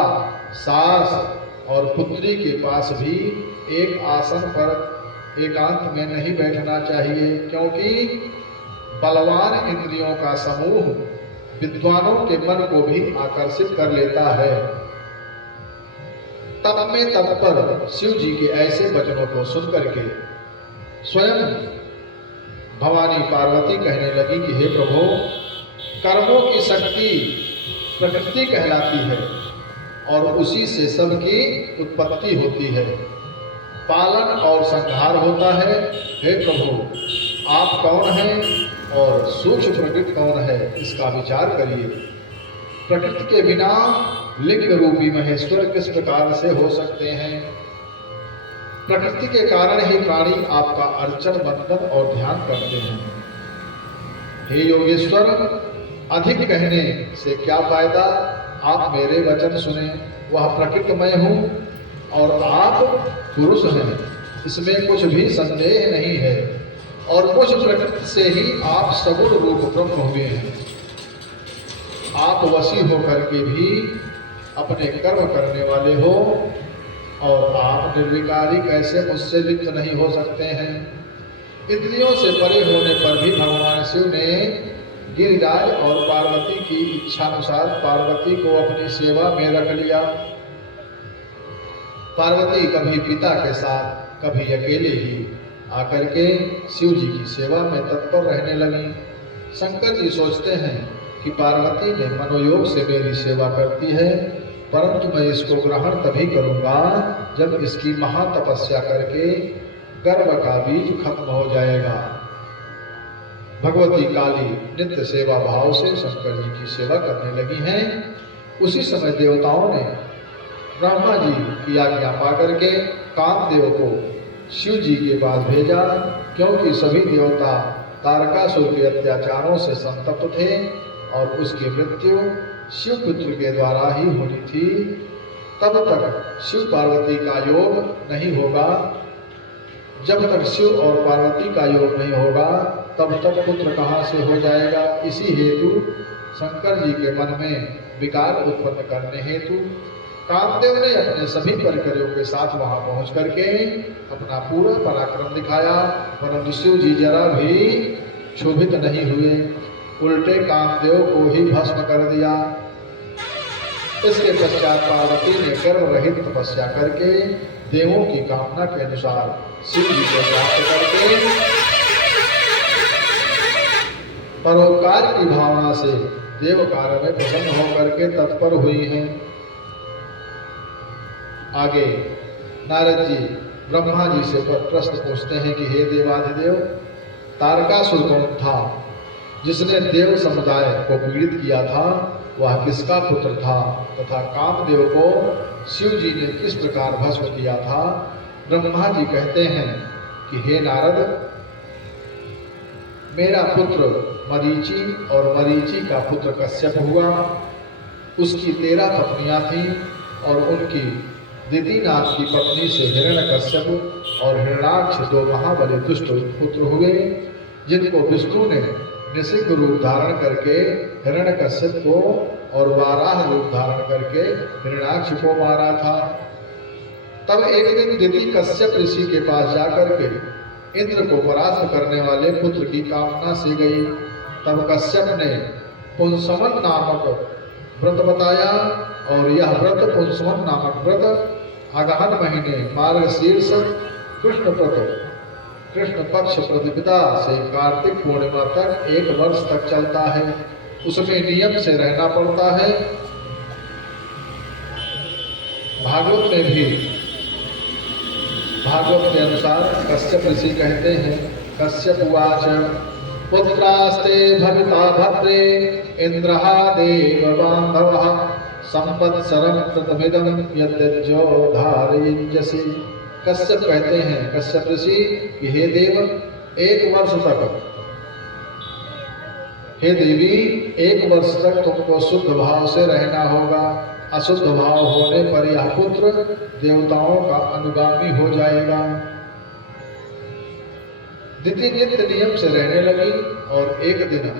सास और पुत्री के पास भी एक आसन पर एकांत में नहीं बैठना चाहिए, क्योंकि बलवान इंद्रियों का समूह विद्वानों के मन को भी आकर्षित कर लेता है। तब में तत्पर शिव जी के ऐसे वचनों को सुनकर के स्वयं भवानी पार्वती कहने लगी कि हे प्रभु, कर्मों की शक्ति प्रकृति कहलाती है और उसी से सबकी उत्पत्ति होती है, पालन और संहार होता है। हे प्रभु, आप कौन हैं और सूक्ष्म प्रकृति कौन है, इसका विचार करिए। प्रकृति के बिना लिंग रूपी महेश्वर किस प्रकार से हो सकते हैं? प्रकृति के कारण ही प्राणी आपका अर्चन, वंदन और ध्यान करते हैं। हे योगेश्वर, अधिक कहने से क्या फायदा? आप मेरे वचन सुने। वह प्रकृतिमय हूँ और आप पुरुष हैं, इसमें कुछ भी संदेह नहीं है। और कुछ प्रकृति से ही आप सगुण रूप ब्रह्म हुए हैं। आप वशी होकर के भी अपने कर्म करने वाले हो और आप निर्विकारी कैसे मुझसे लिप्त नहीं हो सकते हैं? इंद्रियों से परे होने पर भी भगवान शिव ने गिरिराज और पार्वती की इच्छानुसार पार्वती को अपनी सेवा में रख लिया। पार्वती कभी पिता के साथ कभी अकेले ही आकर के शिव जी की सेवा में तत्पर रहने लगी। शंकर जी सोचते हैं कि पार्वती ने मनोयोग से मेरी सेवा करती है, परंतु मैं इसको ग्रहण तभी करूंगा जब इसकी महातपस्या करके गर्भ का बीज खत्म हो जाएगा। भगवती काली नित्य सेवा भाव से शंकर जी की सेवा करने लगी हैं। उसी समय देवताओं ने ब्रह्मा जी की आज्ञा पा करके कामदेव को शिव जी के पास भेजा, क्योंकि सभी देवता तारकासुर के अत्याचारों से संतप्त थे और उसकी मृत्यु शिवपुत्र के द्वारा ही होनी थी। तब तक शिव पार्वती का योग नहीं होगा। जब तक शिव और पार्वती का योग नहीं होगा तब तक पुत्र कहाँ से हो जाएगा। इसी हेतु शंकर जी के मन में विकार उत्पन्न करने हेतु कामदेव ने अपने सभी परिकरों के साथ वहां पहुंच करके अपना पूरा पराक्रम दिखाया, परंतु शिव जी जरा भी क्षोभित नहीं हुए, उल्टे कामदेव को ही भस्म कर दिया। इसके पश्चात पार्वती ने गर्भ रहित तपस्या करके देवों की कामना के अनुसार शिव जी को प्राप्त करके परोपकार की भावना से देव कार्य में प्रसन्न होकर के तत्पर हुई हैं। आगे नारद जी ब्रह्मा जी से प्रश्न पूछते हैं कि हे देवाधिदेव, तारकासुर कौन था जिसने देव समुदाय को पीड़ित किया था? वह किसका पुत्र था तथा कामदेव को शिव जी ने किस प्रकार भस्म किया था? ब्रह्मा जी कहते हैं कि हे नारद, मेरा पुत्र मरीचि और मरीचि का पुत्र कश्यप हुआ। उसकी 13 पत्नियां थीं और उनकी दितिनाथ की पत्नी से हिरण्यकश्यप और हिरण्याक्ष 2 महाबली दुष्ट पुत्र हुए, जिनको विष्णु ने निसिंह रूप धारण करके हिरण्यकश्यप को और वाराह रूप धारण करके हिरण्याक्ष को मारा था। तब एक दिन दिति कश्यप ऋषि के पास जाकर के इंद्र को परास्त करने वाले पुत्र की कामना से गई। तब कश्यप ने पुंसवन नामक व्रत बताया और यह व्रत पुंसवन नामक व्रत अगहन महीने मार्गशीर्ष कृष्ण पक्ष प्रतिपदा से कार्तिक पूर्णिमा तक 1 वर्ष तक चलता है। उसमें नियम से रहना पड़ता है। भागवत में भी भागवत के अनुसार कश्यप ऋषि कहते हैं, कश्यप उवाच पुत्रास्ते भविता भद्रे इंद्रहा देव बांधवः संवत्सरं कृतमिदं यद्यज्यो धारयिञ्जसि। कश्यप कहते हैं, कश्यप ऋषि कि हे देव, 1 वर्ष तक, हे देवी, 1 वर्ष तक तुमको शुद्ध भाव से रहना होगा। अशुद्ध भाव होने पर यह पुत्र देवताओं का अनुगामी हो जाएगा। दिति नित्य नियम से रहने लगी और एक दिन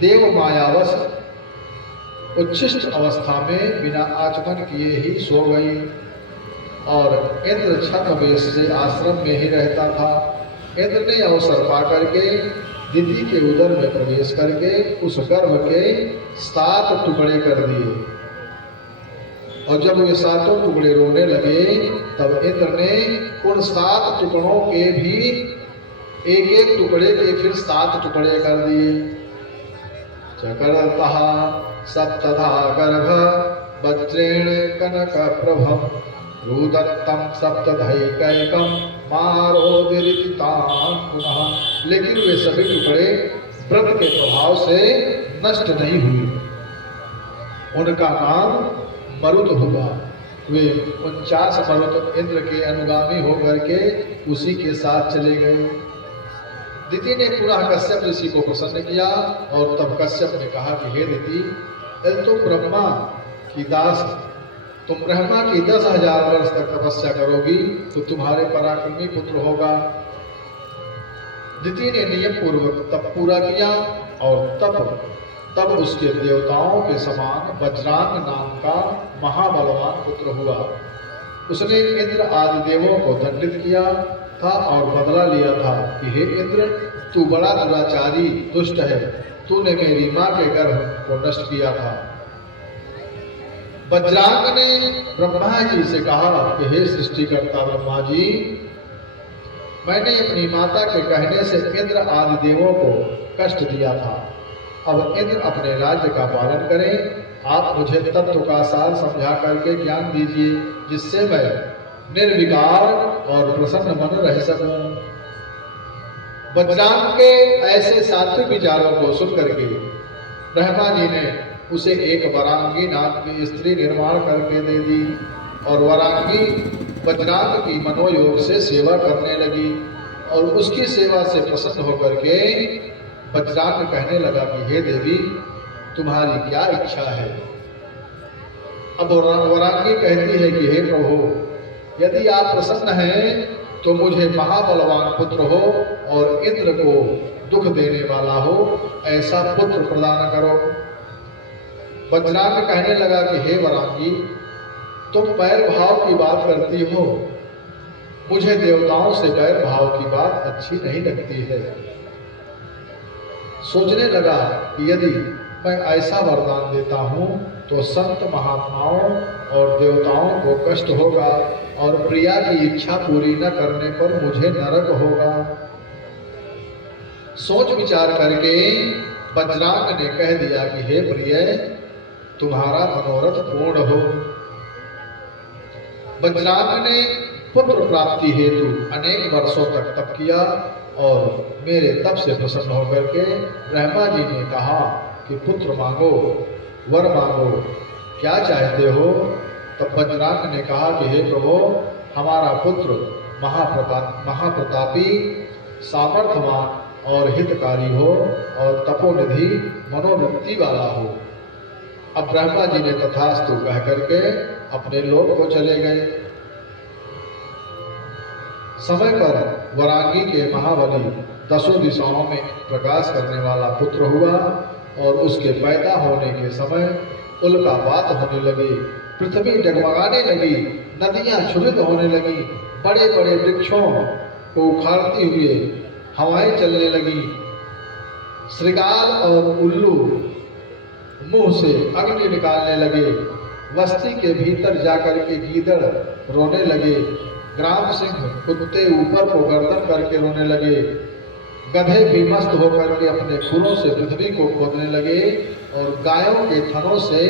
देव मायावश उच्छिष्ट अवस्था में बिना आचमन किए ही सो गई और इंद्र छद्म वेश से आश्रम में ही रहता था। इंद्र ने अवसर पा करके दिति के उदर में प्रवेश करके उस गर्भ के 7 टुकड़े कर दिए और जब वे 7 टुकड़े रोने लगे तब इंद्र ने उन 7 टुकड़ों के भी एक टुकड़े के फिर 7 टुकड़े कर दिए। चकरतः सप्तधा गर्भ वज्रेण कनक प्रभम रुदत्तम सप्तधैकैकम मारोदिरितान् पुनः। लेकिन वे सभी टुकड़े व्रत के प्रभाव से नष्ट नहीं हुए। उनका नाम मरुत हुआ। वे 49 मरुत इंद्र के अनुगामी होकर के उसी के साथ चले गए। दिति ने पुनः कश्यप ऋषि को प्रसन्न किया और तब कश्यप ने कहा कि हे दिति, तुम ब्रह्मा की दास, तुम ब्रह्मा की 10,000 वर्ष तक तपस्या करोगी तो तुम्हारे पराक्रमी पुत्र होगा। दिति ने नियम पूर्वक तप पूरा किया और तब उसके देवताओं के समान वज्रांग नाम का महाबलवान पुत्र हुआ। उसने इंद्र आदि देवों को दंडित किया था और बदला लिया था कि हे इंद्र, तू बड़ा दुराचारी दुष्ट है, तूने मेरी माँ के गर्भ को नष्ट किया था। वज्रांग ने ब्रह्मा जी से कहा कि हे सृष्टिकर्ता ब्रह्मा जी, मैंने अपनी माता के कहने से इंद्र आदि देवों को कष्ट दिया था। अब इंद्र अपने राज्य का पालन करें। आप मुझे तत्व का सार समझा करके ज्ञान दीजिए, जिससे मैं निर्विकार और प्रसन्न मन रह सकूं। वज्रांग के ऐसे सात्विक विचारों को सुन करके ब्रह्मा जी ने उसे एक वरांगी नाम की स्त्री निर्माण करके दे दी और वरांगी वज्रांग की मनोयोग से सेवा करने लगी और उसकी सेवा से प्रसन्न होकर के वज्रांग कहने लगा कि हे देवी, तुम्हारी क्या इच्छा है। अब वरांगी कहती है कि हे प्रभु, यदि आप प्रसन्न हैं तो मुझे महाबलवान पुत्र हो और इंद्र को दुख देने वाला हो, ऐसा पुत्र प्रदान करो। वज्रांग कहने लगा कि हे वरांगी, तुम बैर भाव की बात करती हो, मुझे देवताओं से बैर भाव की बात अच्छी नहीं लगती है। सोचने लगा कि यदि मैं ऐसा वरदान देता हूँ तो संत महात्माओं और देवताओं को कष्ट होगा और प्रिया की इच्छा पूरी न करने पर मुझे नरक होगा। सोच विचार करके वज्रांग ने कह दिया कि हे प्रिय, तुम्हारा मनोरथ पूर्ण हो। वज्रांग ने पुत्र प्राप्ति हेतु अनेक वर्षों तक तप किया और मेरे तप से प्रसन्न होकर के ब्रह्मा जी ने कहा कि पुत्र मांगो, वर मांगो, क्या चाहते हो। तब वज्रांग ने कहा कि हे प्रभु, हमारा पुत्र महाप्रतापी, सामर्थ्यवान और हितकारी हो और तपोनिधि मनोवृत्ति वाला हो। अब ब्रह्मा जी ने तथास्तु कह करके अपने लोक को चले गए। समय पर वरांगी के महाबली 10 दिशाओं में प्रकाश करने वाला पुत्र हुआ और उसके पैदा होने के समय उल्कापात होने लगे, पृथ्वी डगमगाने लगी, नदियां क्षुभित होने लगी, बड़े बड़े वृक्षों को उखाड़ती हुए हवाएं चलने लगी, श्रृगाल और उल्लू मुंह से अग्नि निकालने लगे, बस्ती के भीतर जाकर के गीदड़ रोने लगे, ग्राम सिंह कुत्ते ऊपर को गर्दन करके रोने लगे, गधे भी मस्त होकर के अपने खुरों से पृथ्वी को खोदने लगे और गायों के थनों से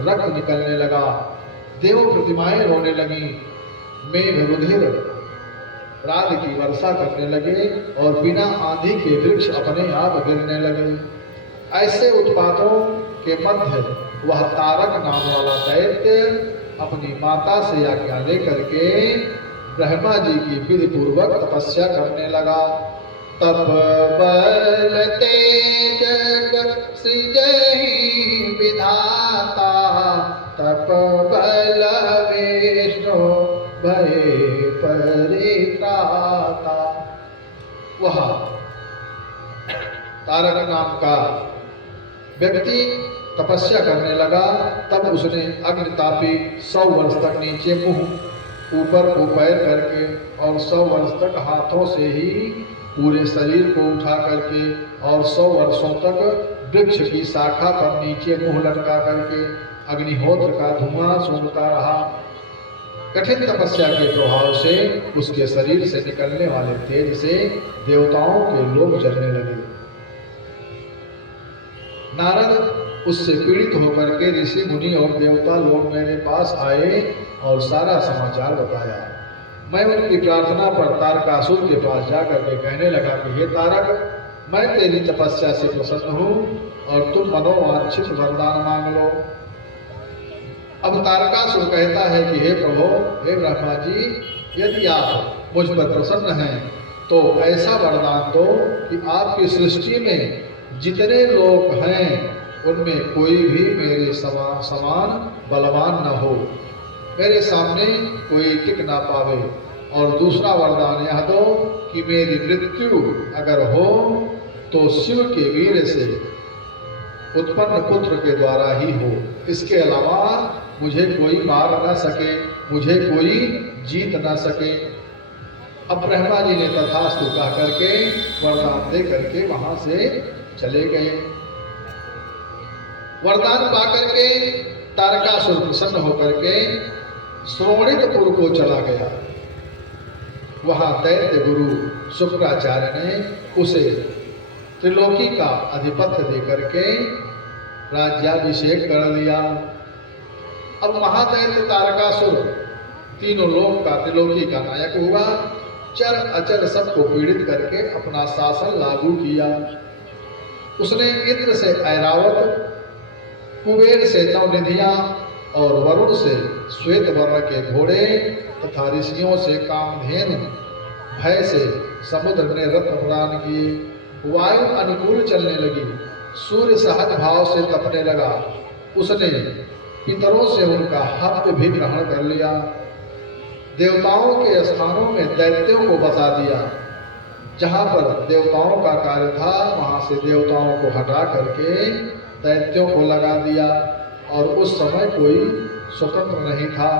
रक्त निकलने लगा, देव प्रतिमाएं रोने लगी, मेघ रुधिर रात की वर्षा करने लगे और बिना आंधी के वृक्ष अपने आप गिरने लगे। ऐसे उत्पातों के मध्य वह तारक नाम वाला दैत्य अपनी माता से आज्ञा लेकर के ब्रह्मा जी की विधि पूर्वक तपस्या करने लगा। तप बल तेज सृजहि विधाता, तप बल विष्णु भय परित्राता। वह तारक नाम का व्यक्ति तपस्या करने लगा। तब उसने अग्नितापी 100 वर्ष तक नीचे मुंह ऊपर को पैर करके और 100 वर्ष तक हाथों से ही पूरे शरीर को उठा करके और 100 वर्षों तक वृक्ष की शाखा पर नीचे मुंह लटका करके अग्निहोत्र का धुआं सूंघता रहा। कठिन तपस्या के प्रभाव से उसके शरीर से निकलने वाले तेज से देवताओं के लोग जलने लगे। नारद उससे पीड़ित होकर के ऋषि मुनि और देवता लोग मेरे पास आए और सारा समाचार बताया। मैं उनकी प्रार्थना पर तारकासुर के पास जाकर के कहने लगा कि हे तारक, मैं तेरी तपस्या से प्रसन्न हूँ और तुम मनोवांछित वरदान मांग लो। अब तारकासुर कहता है कि हे प्रभु, हे ब्रह्मा जी, यदि आप मुझ पर प्रसन्न हैं तो ऐसा वरदान दो कि आपकी सृष्टि में जितने लोग हैं उनमें कोई भी मेरे समान बलवान न हो, मेरे सामने कोई टिक ना पावे। और दूसरा वरदान यह दो कि मेरी मृत्यु अगर हो तो शिव के वीर से उत्पन्न पुत्र के द्वारा ही हो, इसके अलावा मुझे कोई मार न सके, मुझे कोई जीत न सके। अब ब्रह्मा जी ने तथास्तु कह करके वरदान दे करके वहां से चले गए। वरदान पा करके तारकासुर प्रसन्न होकर के श्रोणितपुर को चला गया। वहां दैत्य गुरु शुक्राचार्य ने उसे त्रिलोकी का अधिपत्य देकर के राज्याभिषेक कर दिया। अब महादैत्य तारकासुर तीनों लोक का त्रिलोकी का नायक हुआ। चर अचर सबको पीड़ित करके अपना शासन लागू किया। उसने इंद्र से ऐरावत, कुबेर से नवनिधियां और वरुण से श्वेत वर्ण के घोड़े तथा ऋषियों से कामधेनु, भय से समुद्र ने रत्न प्रदान किए। वायु अनुकूल चलने लगी, सूर्य सहज भाव से तपने लगा। उसने पितरों से उनका हक भी ग्रहण कर लिया। देवताओं के स्थानों में दैत्यों को बसा दिया। जहां पर देवताओं का कार्य था वहां से देवताओं को हटा करके दैत्यों को लगा दिया। और उस समय कोई स्वतंत्र नहीं था।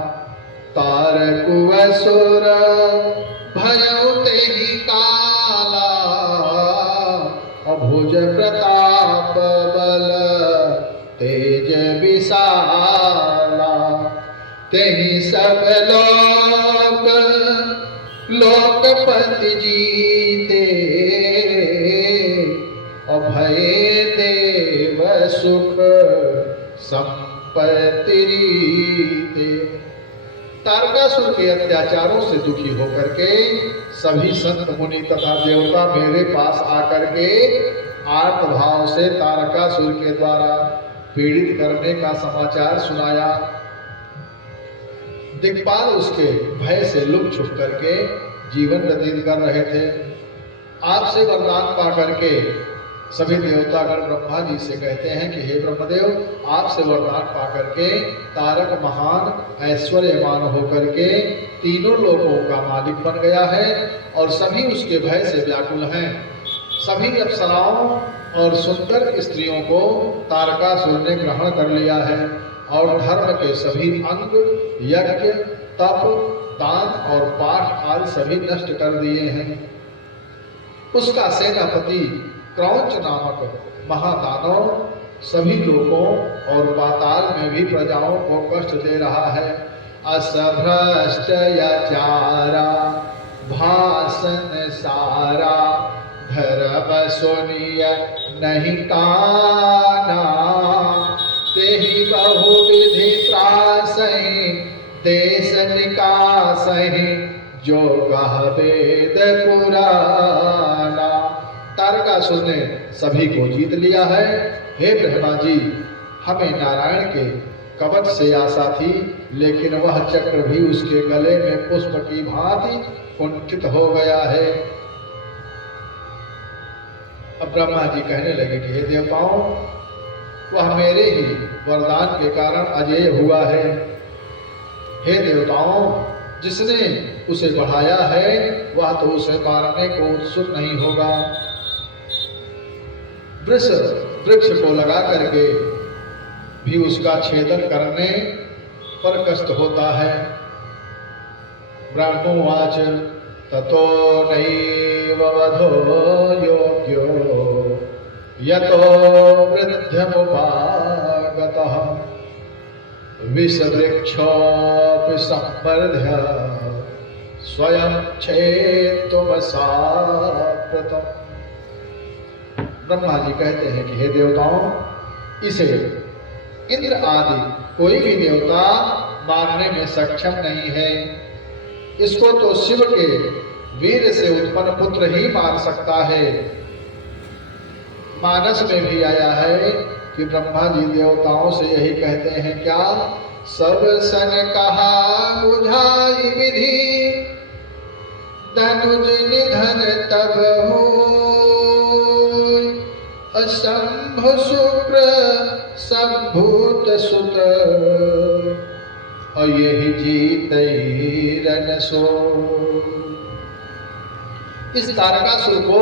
तारकुवसुर भयउते ही काला, अभुज प्रताप बल तेज विशाला। तेहि सब लोकपति जीते, अभय देव सुख संपत्ति रीते। तारकासुर के अत्याचारों से दुखी होकर के सभी संत मुनि तथा देवता मेरे पास आकर के आर्त भाव से तारकासुर के द्वारा पीड़ित करने का समाचार सुनाया। दिक्पाल उसके भय से लुक छुप करके जीवन व्यतीत कर रहे थे। आपसे वरदान पा करके सभी देवतागण ब्रह्मा जी से कहते हैं कि हे ब्रह्मदेव, आपसे वरदान पा करके तारक महान ऐश्वर्यमान होकर के तीनों लोगों का मालिक बन गया है और सभी उसके भय से व्याकुल हैं। सभी अप्सराओं और सुंदर स्त्रियों को तारकासुर ने ग्रहण कर लिया है और धर्म के सभी अंग, यज्ञ, तप, दान और पाठ आदि सभी नष्ट कर दिए हैं। उसका सेनापति क्रौंच नामक महादानव सभी लोगों और पाताल में भी प्रजाओं को कष्ट दे रहा है। असभ्रष्ट याचारा भाषण सारा, धर्म सुनिय नहीं काना। तेहि बहुविधि त्रासहि देश निकासहि, जो कह वेद पुराना। तारकासुर ने सभी को जीत लिया है। हे ब्रह्मा जी, हमें नारायण के कवच से आशा थी, लेकिन वह चक्र भी उसके गले में पुष्प की भांति कुंठित हो गया है। अब ब्रह्मा जी कहने लगे कि हे देवताओं, वह मेरे ही वरदान के कारण अजेय हुआ है। हे देवताओं, जिसने उसे बढ़ाया है वह तो उसे मारने को उत्सुक नहीं होगा। वृक्ष को लगा करके भी उसका छेदन करने पर कष्ट होता है। ब्रह्मोवाच ततो नैव वधो योग्यो यतो वृद्धमुपागतः, विषवृक्षोऽपि संवर्ध्य स्वयं छेत्तुम साप्रतम्। ब्रह्मा जी कहते हैं कि हे देवताओं, इसे इंद्र आदि कोई भी देवता मारने में सक्षम नहीं है। इसको तो शिव के वीर से उत्पन्न पुत्र ही मार सकता है। मानस में भी आया है कि ब्रह्मा जी देवताओं से यही कहते हैं, क्या सब सन कहा बुझाई विधि, धनुज निधन तब हो, असंभ शुक्र संभूत सुत, और यही जीत रन सो। इस तारकासुर को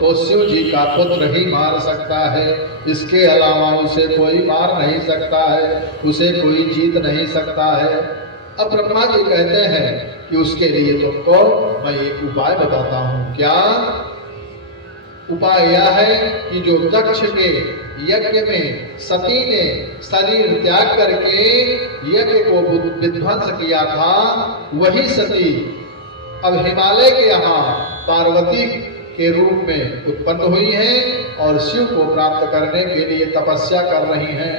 तो शिव जी का पुत्र ही मार सकता है, इसके अलावा उसे कोई मार नहीं सकता है, उसे कोई जीत नहीं सकता है। अब ब्रह्मा जी कहते हैं कि उसके लिए तुमको मैं एक उपाय बताता हूं। क्या उपाय? यह है कि जो दक्ष के यज्ञ में सती ने शरीर त्याग करके यज्ञ को विध्वंस किया था, वही सती अब हिमालय के यहाँ पार्वती के रूप में उत्पन्न हुई हैं और शिव को प्राप्त करने के लिए तपस्या कर रही हैं।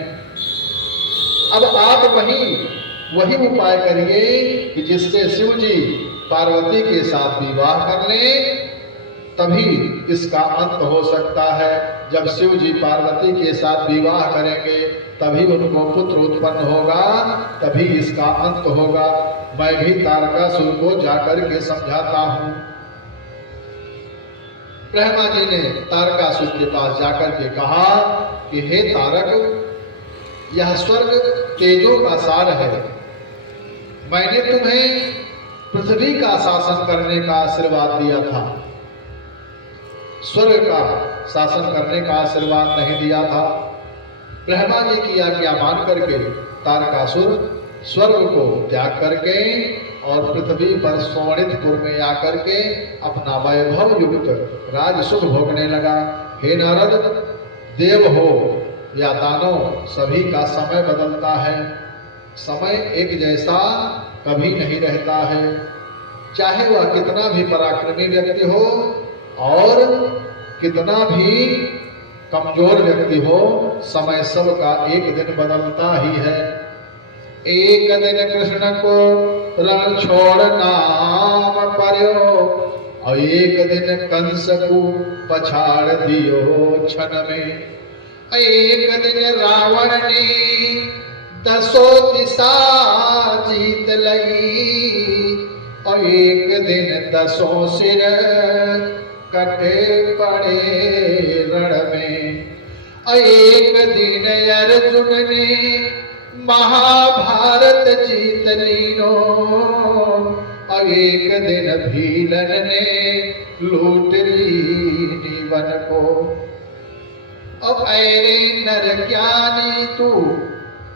अब आप वही उपाय करिए कि जिससे शिव जी पार्वती के साथ विवाह कर लें, तभी इसका अंत हो सकता है। जब शिव जी पार्वती के साथ विवाह करेंगे तभी उनको पुत्र उत्पन्न होगा, तभी इसका अंत होगा। मैं भी तारकासुर को जाकर के समझाता हूं। ब्रह्मा जी ने तारकासुर के पास जाकर के कहा कि हे तारक, यह स्वर्ग तेजों का सार है। मैंने तुम्हें पृथ्वी का शासन करने का आशीर्वाद दिया था, स्वर्ग का शासन करने का आशीर्वाद नहीं दिया था। ब्रह्मा जी की आज्ञा मान करके तारकासुर स्वर्ग को त्याग करके और पृथ्वी पर स्वर्णितपुर में आकर के अपना वैभव युक्त राज सुख भोगने लगा। हे नारद, देव हो या दानव, सभी का समय बदलता है। समय एक जैसा कभी नहीं रहता है। चाहे वह कितना भी पराक्रमी व्यक्ति हो और कितना भी कमजोर व्यक्ति हो, समय सबका एक दिन बदलता ही है। एक दिन कृष्ण को रण छोड़ नाम पर्यो और एक दिन कंस को पछाड़ दियो क्षण में। एक दिन रावण ने 10 दिशा जीत लई और एक दिन 10 सिर कटे पड़े रण में। एक दिन अर्जुन ने महाभारत जीत लीनो और एक दिन भीलन ने लूट ली वन को। अब ऐरे नर ज्ञानी तू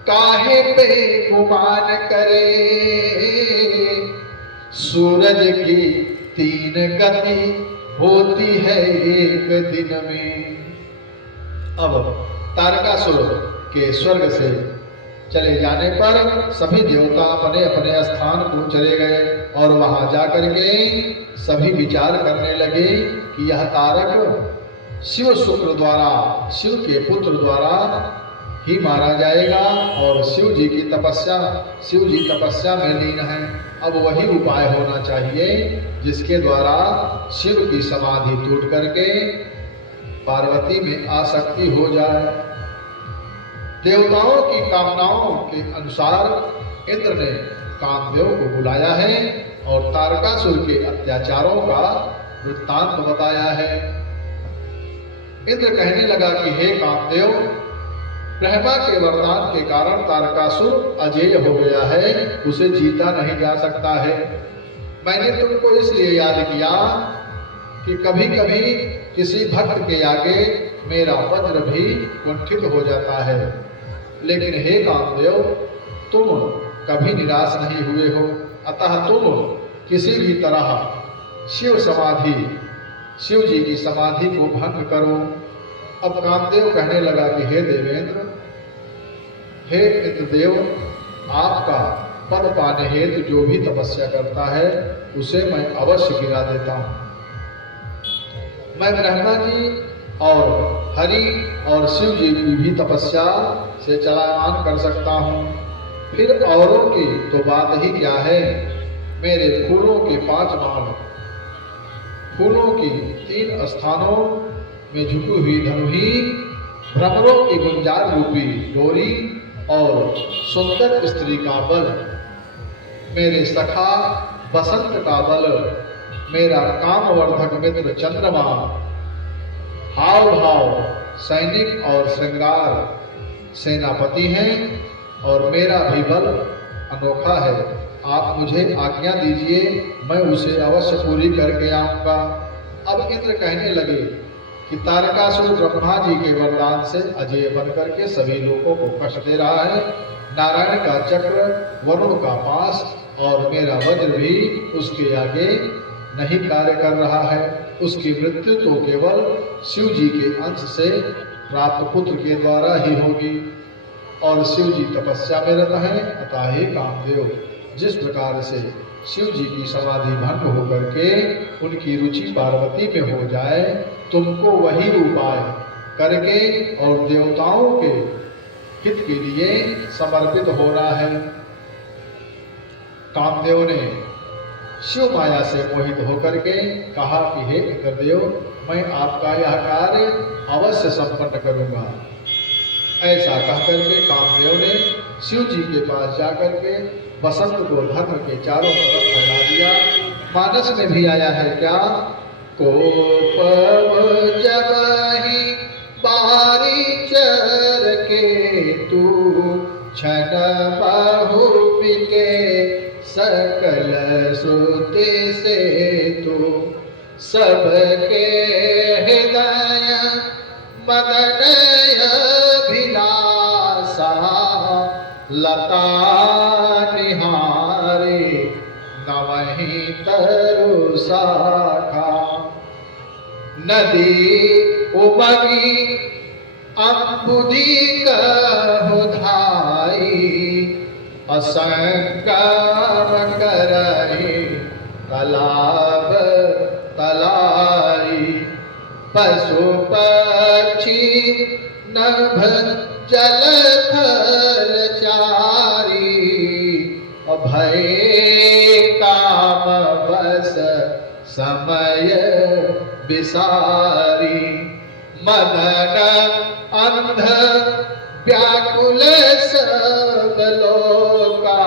काहे पे गुमान करे, सूरज की 3 गति होती है एक दिन में। अब तारकासुर के स्वर्ग से चले जाने पर सभी देवता अपने अपने स्थान को चले गए और वहां जाकर के सभी विचार करने लगे कि यह तारक शिव शुक्र द्वारा, शिव के पुत्र द्वारा ही मारा जाएगा और शिव जी तपस्या में लीन है। अब वही उपाय होना चाहिए जिसके द्वारा शिव की समाधि टूट करके पार्वती में आसक्ति हो जाए। देवताओं की कामनाओं के अनुसार इंद्र ने कामदेव को बुलाया है और तारकासुर के अत्याचारों का वृत्तांत बताया है। इंद्र कहने लगा कि हे कामदेव, ब्रह्मा के वरदान के कारण तारकासुर अजेय हो गया है, उसे जीता नहीं जा सकता है। मैंने तुमको इसलिए याद किया कि कभी कभी किसी भक्त के आगे मेरा वज्र भी कुंठित हो जाता है, लेकिन हे कामदेव, तुम कभी निराश नहीं हुए हो, अतः तुम किसी भी तरह शिव जी की समाधि को भंग करो। अब कामदेव कहने लगा कि हे देवेंद्र, हे इंद्रदेव, आपका पद पाने हेतु जो भी तपस्या करता है उसे मैं अवश्य गिरा देता हूँ। मैं ब्रह्मा जी और हरि और शिव जी की भी तपस्या से चलायमान कर सकता हूँ। फिर औरों की तो बात ही क्या है। मेरे फूलों के 5 नाम, फूलों की 3 स्थानों में झुकी हुई धनुही, भ्रमरों की गुंजार रूपी डोरी और सुंदर स्त्री का बल, मेरे सखा बसंत का बल, मेरा कामवर्धक मित्र चंद्रमा, हाव भाव सैनिक और श्रृंगार सेनापति हैं और मेरा भी बल अनोखा है। आप मुझे आज्ञा दीजिए, मैं उसे अवश्य पूरी करके आऊंगा। अब इंद्र कहने लगे कि तारकासुर ब्रह्मा जी के वरदान से अजय बन करके सभी लोगों को कष्ट दे रहा है। नारायण का चक्र, वरुण का पास और मेरा वज्र भी उसके आगे नहीं कार्य कर रहा है। उसकी मृत्यु तो केवल शिव जी के अंश से प्राप्त पुत्र के द्वारा ही होगी और शिव जी तपस्या में रत हैं। अतः हे कामदेव, जिस प्रकार से शिव जी की समाधि भंग होकर के उनकी रुचि पार्वती में हो जाए, तुमको वही उपाय करके और देवताओं के हित के लिए समर्पित होना है। कामदेव ने शिव माया से मोहित होकर के कहा कि हे इंद्रदेव, मैं आपका यह कार्य अवश्य संपन्न करूंगा। ऐसा कहकर के कामदेव ने शिव जी के पास जाकर के बसंत को धर्म के चारों तरफ फैला दिया। मानस में भी आया है क्या, कोपव जब ही बारी चर के तू क्षण बाहु पिके सकल श्रुति से तू सबके हृदय मदनय भिलासा लता निहारे नवहि तरु शाखा नदी उमगी अम्बुदी कहु धाई असंगम करहि तालाब तलाई पशु पक्षी नभ जल थल चारी अभय काम बस समय विसारी मदन अंध व्याकुल सब लोका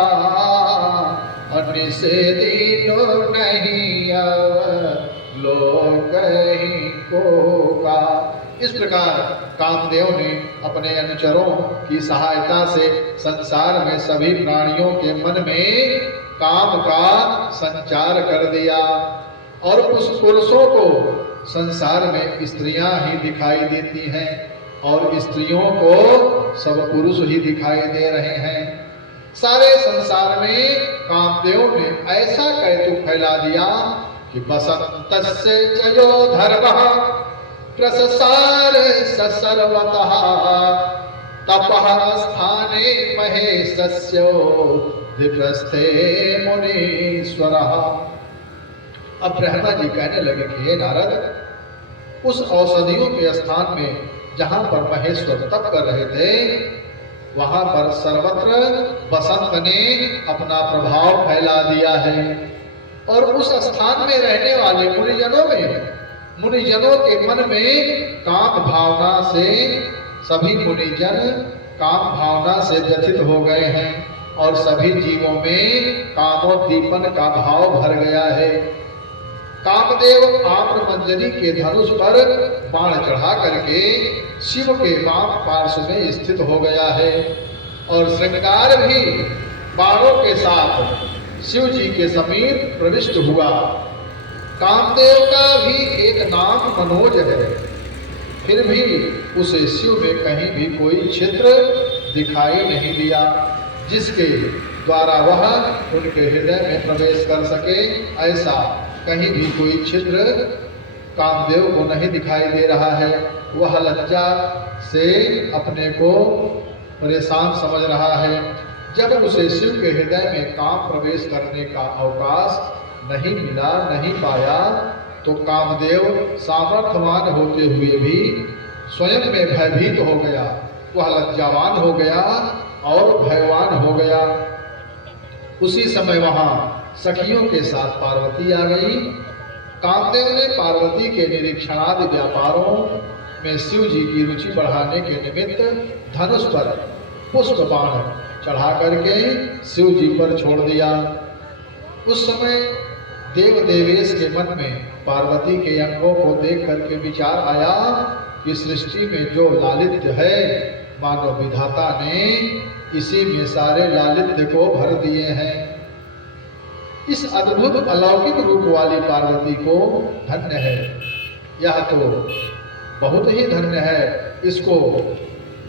निस दिनो नहीं अव लोक ही को का। इस प्रकार कामदेव ने अपने अनुचरों की सहायता से संसार में सभी प्राणियों के मन में काम का संचार कर दिया और उस पुरुषों को संसार में स्त्रियां ही दिखाई देती हैं और स्त्रियों को सब पुरुष ही दिखाई दे रहे हैं। सारे संसार में कामदेव ने ऐसा कैतु फैला दिया कि बसंतस्य चयो धर्मः प्रससार सर्वतः तपः स्थाने महेशस्यो विप्रस्थे मुनीश्वरः। अब ब्रह्मा जी कहने लगे कि हे नारद, उस औषधियों के स्थान में जहां पर महेश्वर तप कर रहे थे, वहां पर सर्वत्र बसंत ने अपना प्रभाव फैला दिया है और उस स्थान में रहने वाले मुनिजनों के मन में काम भावना से सभी मुनिजन काम भावना से व्यथित हो गए हैं और सभी जीवों में कामोद्दीपन का भाव भर गया है। कामदेव आम्र मंजरी के धनुष पर बाण चढ़ा करके शिव के वाम पार्श्व में स्थित हो गया है और श्रृंगार भी बाणों के साथ शिव जी के समीप प्रविष्ट हुआ। कामदेव का भी एक नाम मनोज है, फिर भी उसे शिव में कहीं भी कोई छिद्र दिखाई नहीं दिया जिसके द्वारा वह उनके हृदय में प्रवेश कर सके। ऐसा कहीं भी कोई छिद्र कामदेव को नहीं दिखाई दे रहा है। वह लज्जा से अपने को परेशान समझ रहा है। जब उसे शिव के हृदय में काम प्रवेश करने का अवकाश नहीं मिला, नहीं पाया, तो कामदेव सामर्थ्यवान होते हुए भी स्वयं में भयभीत हो गया। वह लज्जावान हो गया और भयवान हो गया। उसी समय वहां सखियों के साथ पार्वती आ गई। कामदेव ने पार्वती के निरीक्षणादि व्यापारों में शिव जी की रुचि बढ़ाने के निमित्त धनुष पर पुष्प बाण चढ़ा करके शिव जी पर छोड़ दिया। उस समय देव देवेश के मन में पार्वती के अंगों को देख करके विचार आया कि सृष्टि में जो लालित्य है, मानो विधाता ने इसी में सारे लालित्य को भर दिए हैं। इस अद्भुत अलौकिक रूप वाली पार्वती को धन्य है। यह तो बहुत ही धन्य है। इसको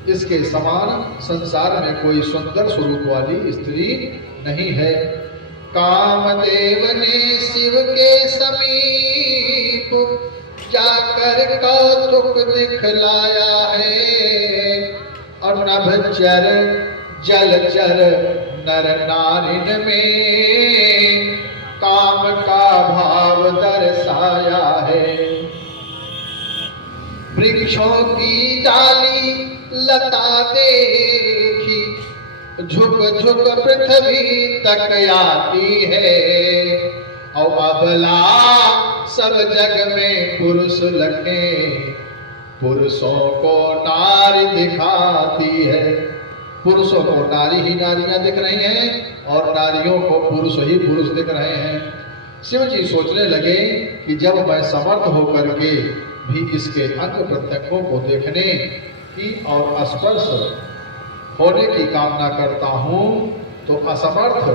इसके समान संसार में कोई सुंदर स्वरूप वाली स्त्री नहीं है। कामदेव ने शिव के समीप जाकर कौतुक दिखलाया है, और नभचर जलचर नर नारिन में काम का भाव दर्शाया है। वृक्षों की डाली लता देखी झुक झुक पृथ्वी तक आती है, और अबला सब जग में पुरुष लगे पुरुषों को नारी दिखाती है। पुरुषों को नारी ही नारियां दिख रही हैं और नारियों को पुरुष ही पुरुष दिख रहे हैं। शिव जी सोचने लगे कि जब मैं समर्थ होकर के भी इसके अंग प्रत्यंगों को देखने की और स्पर्श होने की कामना करता हूँ, तो असमर्थ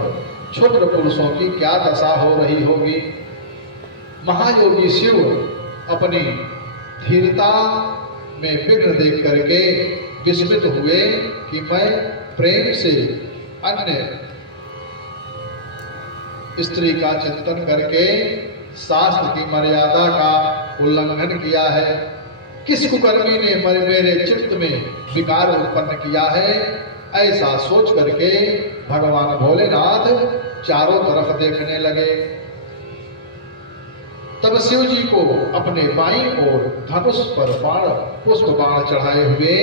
क्षुद्र पुरुषों की क्या दशा हो रही होगी। महायोगी शिव अपनी धीरता में विघ्न देख करके विस्मित हुए कि मैं प्रेम से अन्य स्त्री का चिंतन करके शास्त्र की मर्यादा का उल्लंघन किया है। किस कुकर्मी ने मेरे चित्त में विकार उत्पन्न किया है, ऐसा सोच करके भगवान भोलेनाथ चारों तरफ देखने लगे। तब शिव जी को अपने बाईं ओर धनुष पर पुष्प बाण चढ़ाए हुए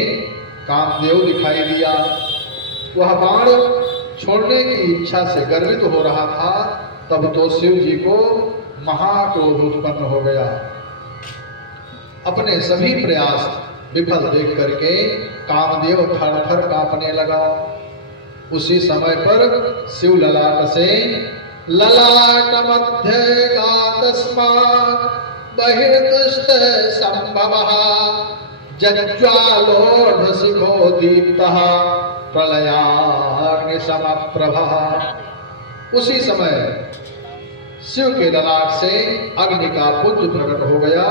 कामदेव दिखाई दिया। वह बाण छोड़ने की इच्छा से गर्वित हो रहा था। तब तो शिव जी को महाक्रोध उत्पन्न हो गया। अपने सभी प्रयास विफल देख करके कामदेव थर थर कांपने लगा। उसी समय पर शिव ललाट से ललाट मध्य गातस्मात् बहिर्दुष्ट संभवः जज्ज्वालोढ़ शिखो दीप्तः प्रलयाग्नि समप्रभः। उसी समय शिव के ललाट से अग्नि का पुंज प्रकट हो गया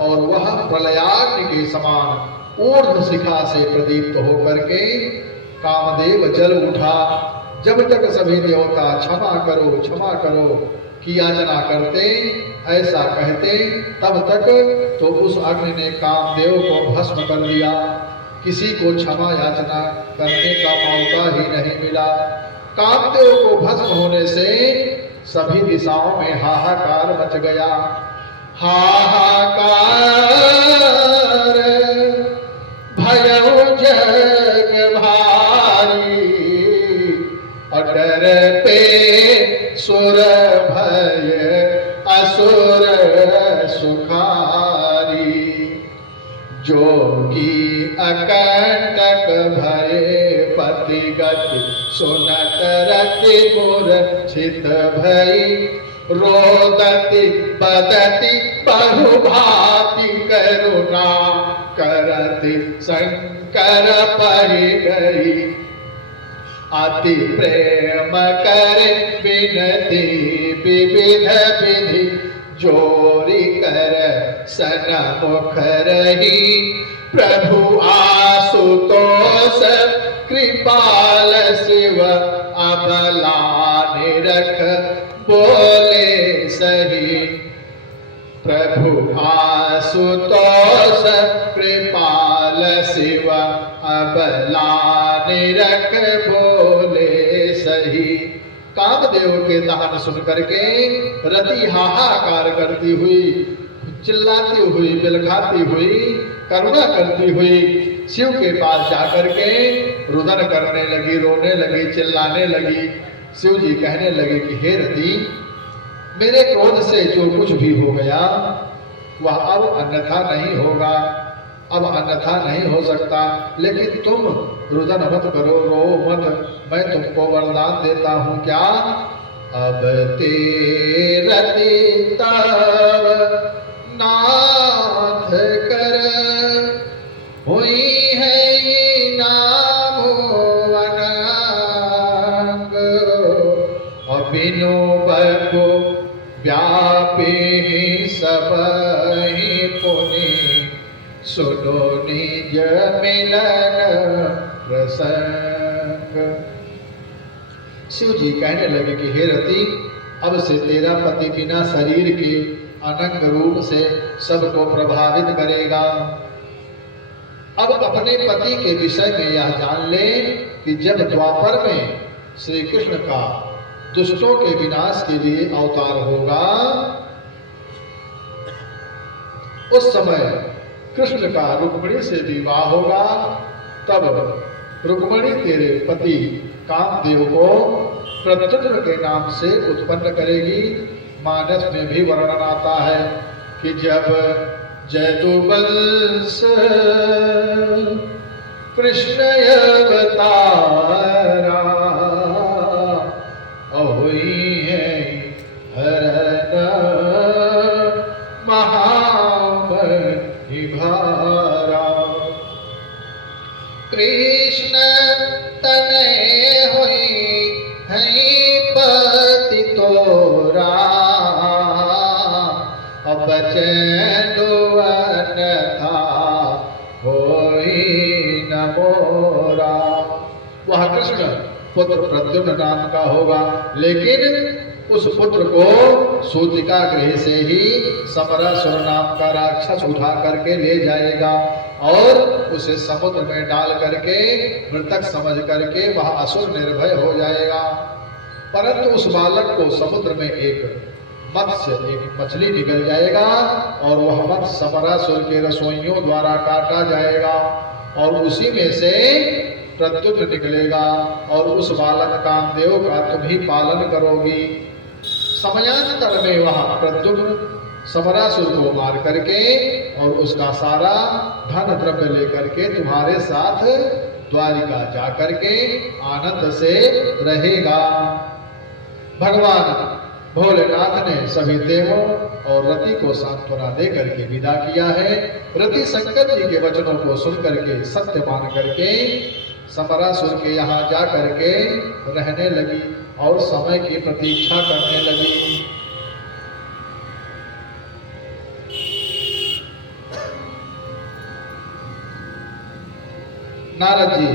और वह प्रलयाग्नि के समान ऊर्ध्व शिखा से प्रदीप्त होकर के कामदेव जल उठा। जब तक सभी देवता क्षमा करो की याचना करते, ऐसा कहते, तब तक तो उस अग्नि ने कामदेव को भस्म कर दिया। किसी को क्षमा याचना करने का मौका ही नहीं मिला। कामदेव को भस्म होने से सभी दिशाओं में हाहाकार मच गया। हाहाकार भयउ जग भारी, अडर पे सुर भय असुर सुखारी। जोगी अकंटक भय पति गति सुनत रति मूर्छित भई। रोदति बदति बहुभाति करुणा करति शंकर परि गई। अति प्रेम कर विनती विविध विधि जोरी कर सनमुख रही। प्रभु आशुतोष कृपाल शिव अबला निरख बोले सही। प्रभु आशुतोष कृपाल शिव अबला निरख बोले सही। कामदेव के दहन सुन करके रति हाहाकार करती हुई, चिल्लाती हुई, बिलखाती हुई, करुणा करती हुई शिव के पास जाकर के रुदन करने लगी, रोने लगी, चिल्लाने लगी। शिव जी कहने लगे कि हे रति, मेरे क्रोध से जो कुछ भी हो गया वह अब अन्यथा नहीं होगा, अब अन्यथा नहीं हो सकता। लेकिन तुम रुदन मत करो, रो मत, मैं तुमको वरदान देता हूँ। क्या? अब तेरति तव नाथ कर हुई है नामो अनंग। बिनु बको व्यापी सब ही पुनि सुनो निज मिलन प्रसंग। शिव जी कहने लगे कि हे रति, अब से तेरा पति बिना शरीर के अनंग रूप से सबको प्रभावित करेगा। अब अपने पति के विषय में यह जान ले कि जब द्वापर में श्री कृष्ण का दुष्टों के विनाश के लिए अवतार होगा, उस समय कृष्ण का रुक्मिणी से विवाह होगा। तब रुक्मिणी तेरे पति कामदेव को प्रद्युम्न के नाम से उत्पन्न करेगी। मानस में भी वर्णन आता है कि जब जयतुवंश कृष्ण अवतारा, अहोई है हरण महामहि भारा। कृष्ण तनय हुई है पति तोरा, अब बचन था होई न मोरा। वह कृष्ण पुत्र प्रद्युम्न नाम का होगा, लेकिन उस पुत्र को सूतिका गृह से ही समरासुर नाम का राक्षस उठा करके ले जाएगा और उसे समुद्र में डाल करके मृतक समझ करके वह असुर निर्भय हो जाएगा। परंतु उस बालक को समुद्र में एक मत्स्य, एक मछली निकल जाएगा और वह मत्स्य समरासुर के रसोइयों द्वारा काटा जाएगा और उसी में से प्रद्युम्न निकलेगा और उस बालक कामदेव का तुम ही पालन करोगी। समयांतर में वह प्रद्युम्न समरासुर को मार करके और उसका सारा धन द्रव्य लेकर के तुम्हारे साथ द्वारिका जा करके आनंद से रहेगा। भगवान भोलेनाथ ने सभी देवों और रति को सांत्वना दे करके विदा किया है। रति शंकर जी के वचनों को सुन करके सत्य मान करके समरासुर के यहाँ जा करके रहने लगी और समय की प्रतीक्षा करने लगी। नारद जी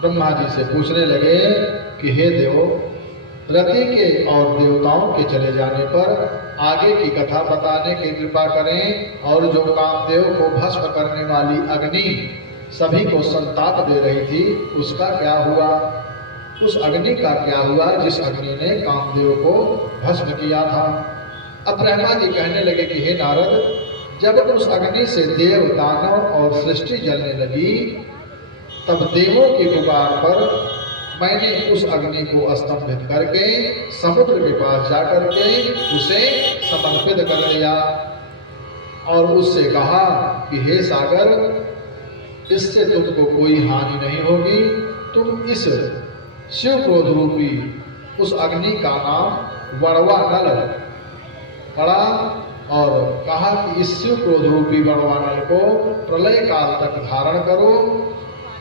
ब्रह्मा जी से पूछने लगे कि हे देवो, रति के और देवताओं के चले जाने पर आगे की कथा बताने की कृपा करें, और जो कामदेव को भस्म करने वाली अग्नि सभी को संताप दे रही थी उसका क्या हुआ? उस अग्नि का क्या हुआ जिस अग्नि ने कामदेव को भस्म किया था? अब ब्रह्मा जी कहने लगे कि हे नारद, जब उस अग्नि से देव, दानव और सृष्टि जलने लगी, तब देवों की पुकार पर मैंने उस अग्नि को स्तंभित करके समुद्र के पास जा करके उसे समर्पित कर दिया और उससे कहा कि हे सागर, इससे तुमको कोई हानि नहीं होगी। तुम इस शिव क्रोध रूपी उस अग्नि का नाम वड़वा नल पड़ा और कहा कि इस शिव क्रोध रूपी वड़वा नल को प्रलय काल तक धारण करो,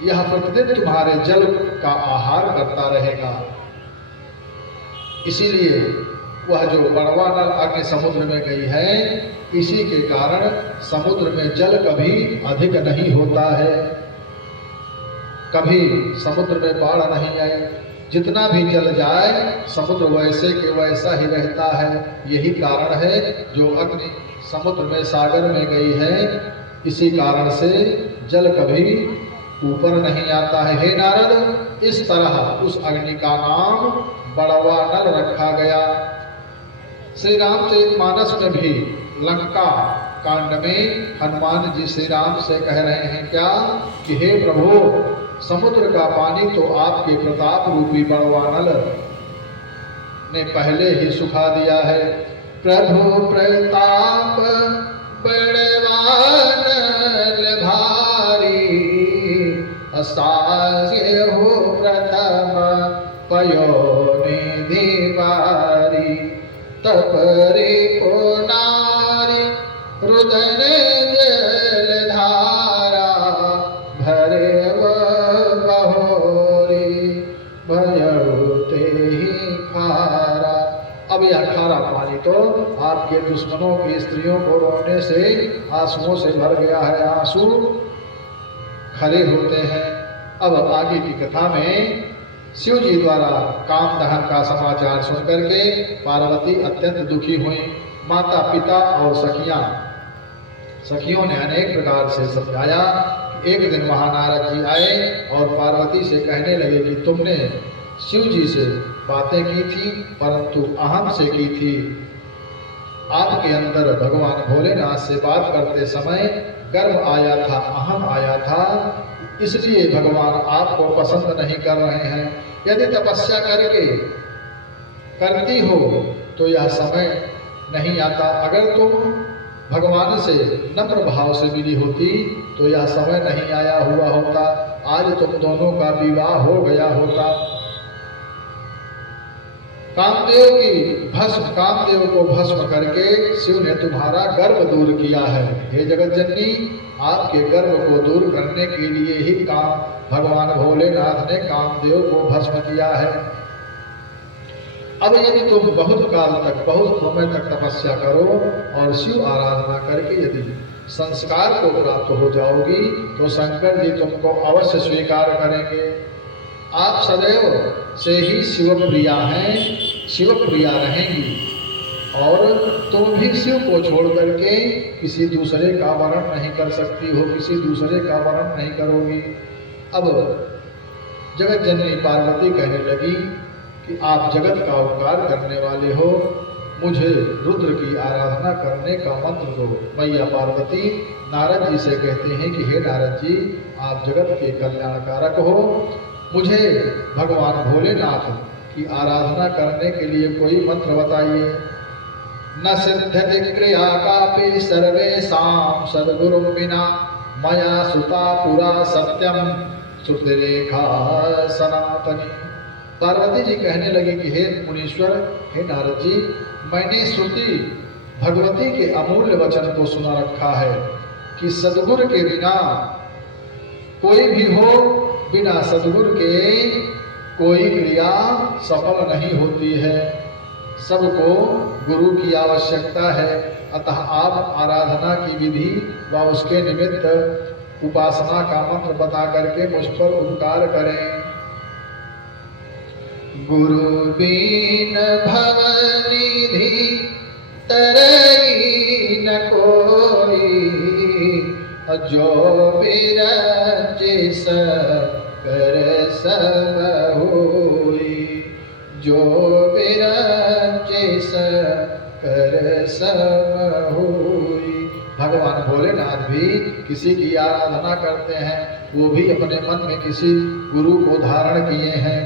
यह प्रतिदिन तुम्हारे जल का आहार करता रहेगा। इसीलिए वह जो वड़वा नल अग्नि समुद्र में गई है, इसी के कारण समुद्र में जल कभी अधिक नहीं होता है, कभी समुद्र में बाढ़ नहीं आई। जितना भी जल जाए समुद्र वैसे के वैसा ही रहता है। यही कारण है जो अग्नि समुद्र में, सागर में गई है, इसी कारण से जल कभी ऊपर नहीं आता है। हे नारद, इस तरह उस अग्नि का नाम बड़वा नल रखा गया। श्री रामचरितमानस में भी लंका कांड में हनुमान जी श्री राम से कह रहे हैं क्या कि हे प्रभु, समुद्र का पानी तो आपके प्रताप रूपी बड़वा नल ने पहले ही सुखा दिया है। प्रभु प्रताप बड़वा नल भारी, असाध्य हो प्रथम पयोनिधि बारी। तपरे को नारी रुदन जल धारा, भरे बहोरी भयते ही खारा। अब यह खारा पानी तो आपके आपके दुश्मनों की स्त्रियों को रोने से आंसुओं से भर गया है, आंसू खड़े होते हैं। अब आगे की कथा में शिव जी द्वारा काम दहन का समाचार सुनकर के पार्वती अत्यंत दुखी हुई। माता पिता और सखियों ने अनेक प्रकार से समझाया। एक दिन महानारद जी आए और पार्वती से कहने लगे कि तुमने शिव जी से बातें की थी परंतु अहम से की थी। आपके अंदर भगवान भोलेनाथ से बात करते समय गर्व आया था, अहम आया था, इसलिए भगवान आपको पसंद नहीं कर रहे हैं। यदि तपस्या करती हो तो यह समय नहीं आता। अगर तुम भगवान से नम्र भाव से मिली होती तो यह समय नहीं आया हुआ होता, आज तुम दोनों का विवाह हो गया होता। कामदेव को भस्म करके शिव ने तुम्हारा गर्व दूर किया है। हे जगत जननी, आपके गर्व को दूर करने के लिए ही भगवान भोलेनाथ ने कामदेव को भस्म किया है। अब यदि तुम बहुत समय तक तपस्या करो और शिव आराधना करके यदि संस्कार को प्राप्त हो जाओगी तो शंकर जी तुमको अवश्य स्वीकार करेंगे। आप सदैव से ही शिवप्रिया हैं, शिवप्रिया रहेंगी और तुम भी शिव को छोड़ करके किसी दूसरे का वर्ण नहीं कर सकती हो, किसी दूसरे का वर्ण नहीं करोगी। अब जगत जननी पार्वती कहने लगी कि आप जगत का उपकार करने वाले हो, मुझे रुद्र की आराधना करने का मंत्र दो। मैया पार्वती नारद जी से कहते हैं कि हे नारद जी, आप जगत के कल्याणकारक हो, मुझे भगवान भोलेनाथ की आराधना करने के लिए कोई मंत्र बताइए। न सिद्धति क्रिया कापि सर्वेषां सद्गुरुं विना मया सुता पुरा सत्यम श्रुतिरेखा सनातनी। पार्वती जी कहने लगे कि हे मुनीश्वर, हे नारद जी, मैंने श्रुति भगवती के अमूल्य वचन को सुना रखा है कि सद्गुरु के बिना कोई भी हो, बिना सद्गुरु के कोई क्रिया सफल नहीं होती है, सबको गुरु की आवश्यकता है। अतः आप आराधना की विधि व उसके निमित्त उपासना का मंत्र बता करके मुझ पर उपकार करें। गुरु बिन भवनिधि तरई न कोई, जो बिरंचि कर सब होई, जो बिरंचि कर सब होई। भगवान भोलेनाथ भी किसी की आराधना करते हैं, वो भी अपने मन में किसी गुरु को धारण किए हैं।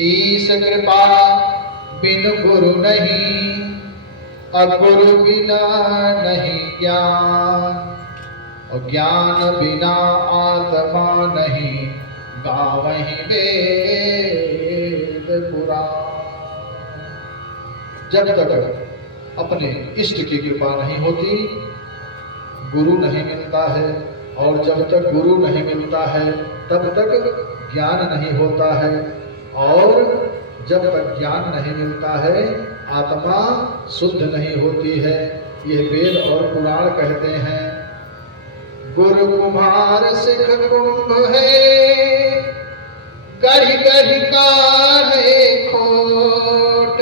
ईश कृपा बिन गुरु नहीं, अगुरु बिना नहीं ज्ञान, और ज्ञान बिना आत्मा नहीं, गावहीं वेद पुराण। जब तक अपने इष्ट की कृपा नहीं होती, गुरु नहीं मिलता है, और जब तक गुरु नहीं मिलता है तब तक ज्ञान नहीं होता है, और जब तक ज्ञान नहीं मिलता है आत्मा शुद्ध नहीं होती है। ये वेद और पुराण कहते हैं। गुरु कुम्हार सिख कुंभ है, गढ़ी गढ़ी का है खोट,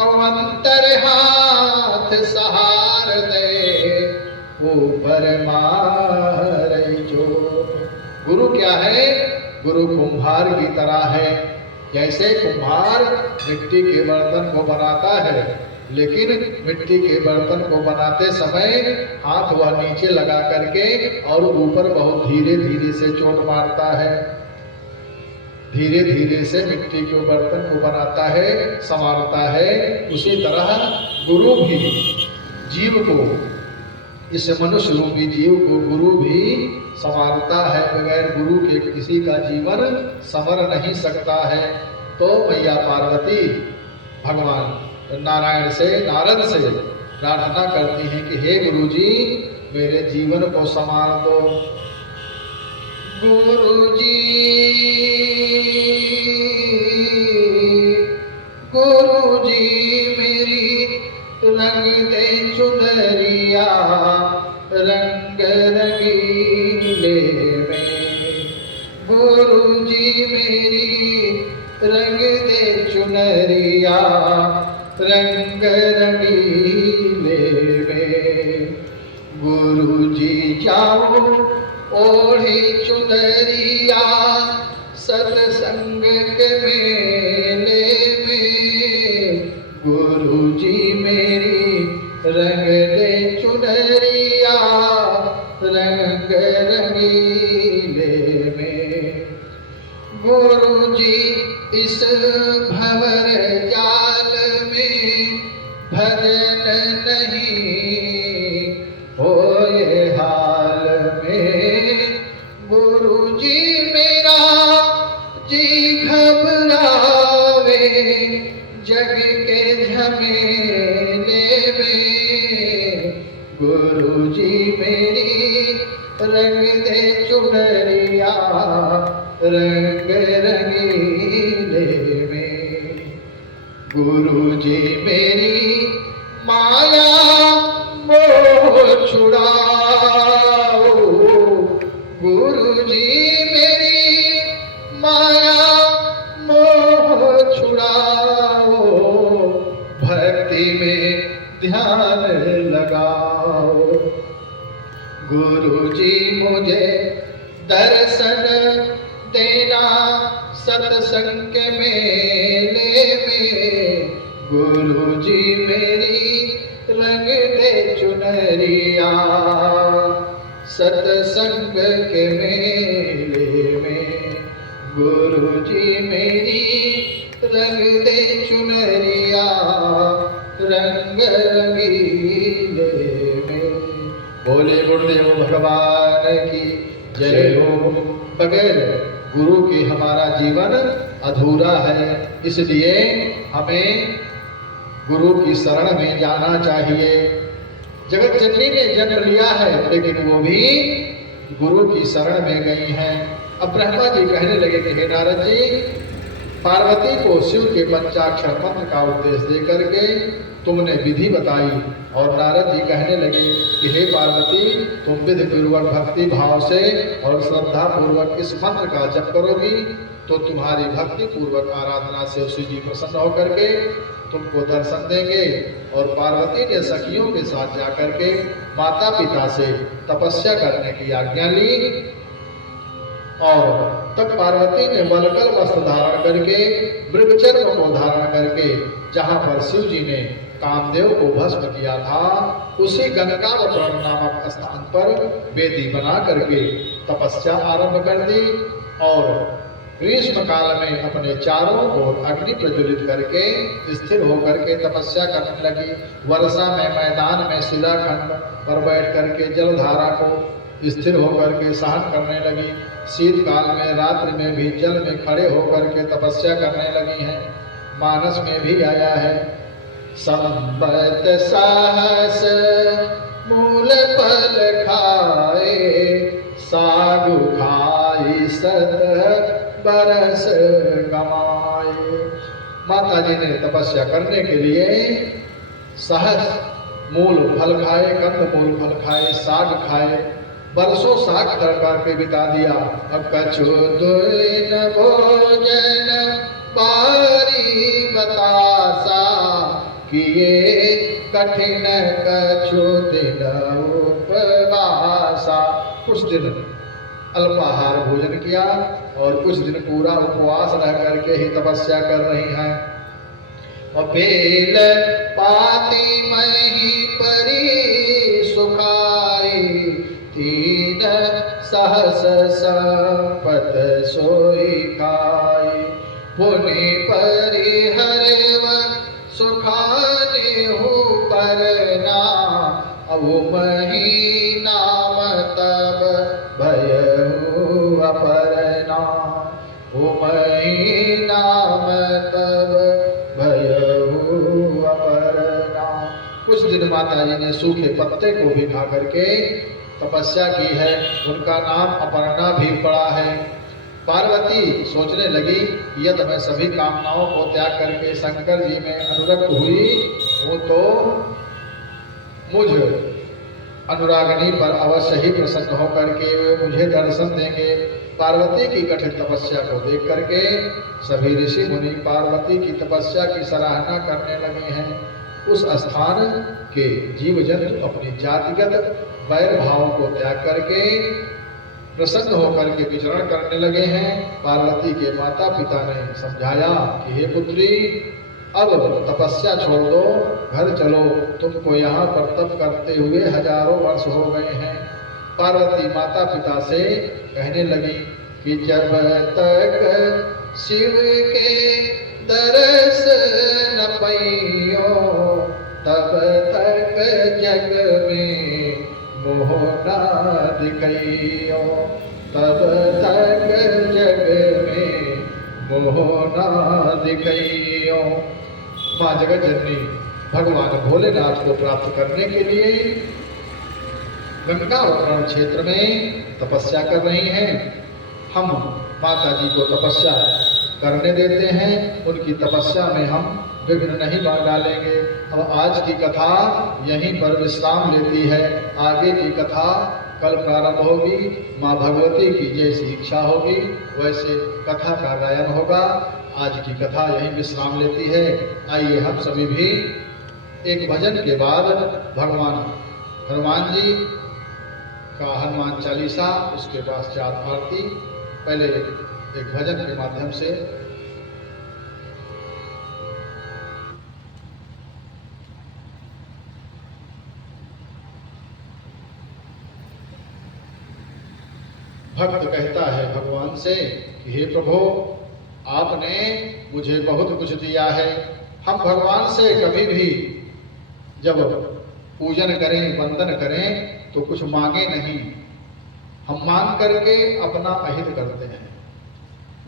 अवंतर हाथ सहार दे, ऊपर मार चोट। गुरु क्या है? गुरु कुम्हार की तरह है। जैसे कुम्हार मिट्टी के बर्तन को बनाता है, लेकिन मिट्टी के बर्तन को बनाते समय हाथ वह नीचे लगा करके और ऊपर बहुत धीरे धीरे से चोट मारता है, धीरे धीरे से मिट्टी के बर्तन को बनाता है, संवारता है। उसी तरह गुरु भी जीव को, इस मनुष्य रूपी जीव को गुरु भी संवारता है। बगैर गुरु के किसी का जीवन संवर नहीं सकता है। तो मैया पार्वती भगवान नारायण से, नारद से प्रार्थना करती हैं कि हे गुरु जी, मेरे जीवन को संवार दो। गुरु जी, गुरु जी, मेरी रंग रंग रंगीले में। गुरु जी मेरी रंग दे चुनरिया रंग रंगीले में। गुरु जी जाओ ओढ़ी चुनरिया सत्संग के मेले में। गुरु जी मेरी रंग दे चुनरिया रंग रंगीले में। गुरु जी इस भंवर जाल में भजन नहीं होए हाल में। गुरु जी मेरा जी घबरावे जग के झमेले में। गुरु जी मेरी रंग दे चुनरिया रंग रंगीले में। गुरु जी मेरी माया मोह छुड़ाओ। गुरु जी मेरी माया मोह छुड़ाओ। भक्ति में ध्यान लगाओ। गुरु जी मुझे दर्शन देना सत्संग के मेले में। गुरु जी मेरी रंग दे चुनरिया सत्संग के मेले में। गुरु जी मेरी रंग दे चुनरिया रंग रंगीले में। बोले गुरुदेव भगवान की जय हो। बगैर गुरु के हमारा जीवन अधूरा है, इसलिए हमें गुरु की शरण में जाना चाहिए। जगत जननी ने जन्म लिया है, लेकिन वो भी गुरु की शरण में गई हैं। अब ब्रह्मा जी कहने लगे कि हे नारद जी, पार्वती को शिव के पंचाक्षर मंत्र का उपदेश दे करके तुमने विधि बताई। और नारद जी कहने लगे कि हे पार्वती, तुम विधि पूर्वक भक्ति भाव से और श्रद्धा पूर्वक इस मंत्र का जप करोगी तो तुम्हारी भक्ति पूर्वक आराधना से शिव जी प्रसन्न होकर के तुमको दर्शन देंगे। और पार्वती ने सखियों के साथ जाकर के माता पिता से तपस्या करने की आज्ञा ली। और तब पार्वती ने वलकल वस्त्र धारण करके मृगचर्म को धारण करके जहाँ पर शिव जी ने कामदेव को भस्म किया था, उसी गंगावतरण नामक स्थान पर वेदी बना करके तपस्या आरंभ कर दी। और ग्रीष्म काल में अपने चारों ओर अग्नि प्रज्वलित करके स्थिर होकर के तपस्या करने लगी। वर्षा में मैदान में शिलाखंड पर बैठ करके जलधारा को स्थिर होकर के सहन करने लगी। शीतकाल में रात्रि में भी जल में खड़े होकर के तपस्या करने लगी हैं। मानस में भी आया है, संबत साहस मूल फल खाए, साधु खाई सत बरस कमाए। माता जी ने तपस्या करने के लिए सहस मूल फल खाए, कंद मूल फल खाए, साग खाए, बरसों साग तरकार के बिता दिया। अब कछु दुइन भोजन बारी बतासा, किए कठिन कछु दिन उपवासा। कुछ दिन अल्पाहार भोजन किया और कुछ दिन पूरा उपवास रह करके ही तपस्या कर रही हैं। और बेल पाती मही परी सुखाई, तीन सहस संपत सोई खाई। पुनि परिहरव सुखाने हूँ परना, अब मही नाम तब भयहु अपरना। मही नाम तब भयहु अपरना। कुछ दिन माता जी ने सूखे पत्ते को भी खा करके तपस्या की है। उनका नाम अपर्णा भी पड़ा है। पार्वती सोचने लगी, यदि मैं सभी कामनाओं को त्याग करके शंकर जी में अनुरक्त हुई हूँ तो मुझ अनुरागिनी पर अवश्य ही प्रसन्न होकर के वे मुझे दर्शन देंगे। पार्वती की कठिन तपस्या को देख करके सभी ऋषि मुनि पार्वती की तपस्या की सराहना करने लगे हैं। उस स्थान के जीव जंतु अपनी जातिगत वैर भाव को त्याग करके प्रसन्न होकर के विचरण करने लगे हैं। पार्वती के माता पिता ने समझाया कि हे पुत्री, अब तपस्या छोड़ दो, घर चलो, तुमको यहाँ पर तप करते हुए हजारों वर्ष हो गए हैं। पार्वती माता पिता से कहने लगी कि जब तक शिव के दरस न पैयो तब तक जग में मोह ना दिखैयो, तब तक जग में मोह ना दिखैयो। माँ जगत जननी भगवान भोलेनाथ को प्राप्त करने के लिए गंगा और क्षेत्र में तपस्या कर रही हैं। हम माता जी को तपस्या करने देते हैं, उनकी तपस्या में हम विघ्न नहीं डालेंगे। अब आज की कथा यहीं पर विश्राम लेती है, आगे की कथा कल प्रारंभ होगी। माँ भगवती की जैसी इच्छा होगी वैसे कथा का गायन होगा। आज की कथा यहीं विश्राम लेती है। आइए हम सभी भी एक भजन के बाद भगवान हनुमान जी का हनुमान चालीसा, उसके पश्चात आरती, पहले एक भजन के माध्यम से भक्त कहता है भगवान से कि हे प्रभु, आपने मुझे बहुत कुछ दिया है। हम भगवान से कभी भी जब पूजन करें, वंदन करें तो कुछ मांगे नहीं, हम मांग करके अपना अहित करते हैं।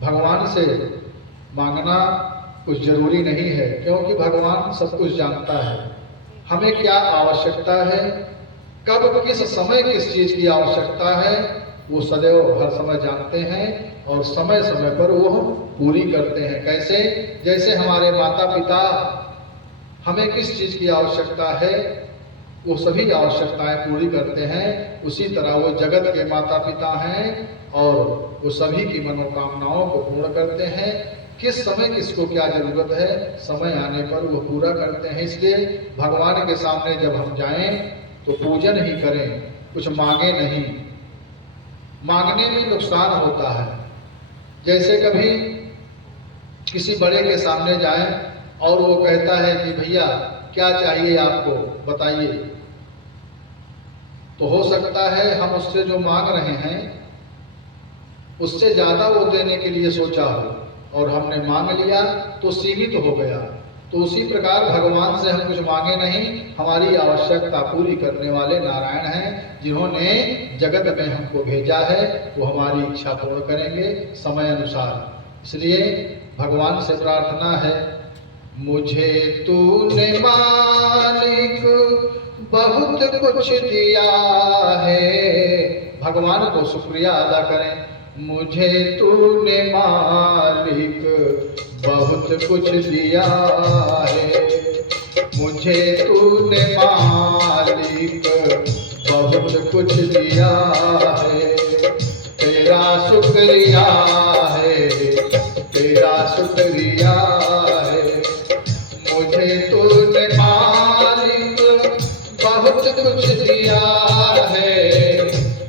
भगवान से मांगना कुछ जरूरी नहीं है, क्योंकि भगवान सब कुछ जानता है। हमें क्या आवश्यकता है, कब किस समय किस चीज की आवश्यकता है, वो सदैव हर समय जानते हैं और समय समय पर वो पूरी करते हैं। कैसे? जैसे हमारे माता पिता हमें किस चीज की आवश्यकता है वो सभी आवश्यकताएं पूरी करते हैं, उसी तरह वो जगत के माता पिता हैं और वो सभी की मनोकामनाओं को पूर्ण करते हैं। किस समय किसको क्या जरूरत है, समय आने पर वो पूरा करते हैं। इसलिए भगवान के सामने जब हम जाएं तो पूजन ही करें, कुछ मांगे नहीं। मांगने में नुकसान होता है। जैसे कभी किसी बड़े के सामने जाएं और वो कहता है कि भैया क्या चाहिए आपको बताइए, तो हो सकता है हम उससे जो मांग रहे हैं उससे ज्यादा वो देने के लिए सोचा हो और हमने मांग लिया तो सीमित हो गया। तो उसी प्रकार भगवान से हम कुछ मांगे नहीं, हमारी आवश्यकता पूरी करने वाले नारायण हैं, जिन्होंने जगत में हमको भेजा है, वो हमारी इच्छा पूर्ण करेंगे समय अनुसार। इसलिए भगवान से प्रार्थना है, मुझे तूने मालिक बहुत कुछ दिया है। भगवान को शुक्रिया अदा करें, मुझे तूने मालिक बहुत कुछ दिया है, मुझे तूने मालिक बहुत कुछ दिया है। तेरा शुक्रिया है, तेरा शुक्रिया है, मुझे तूने मालिक बहुत कुछ दिया है।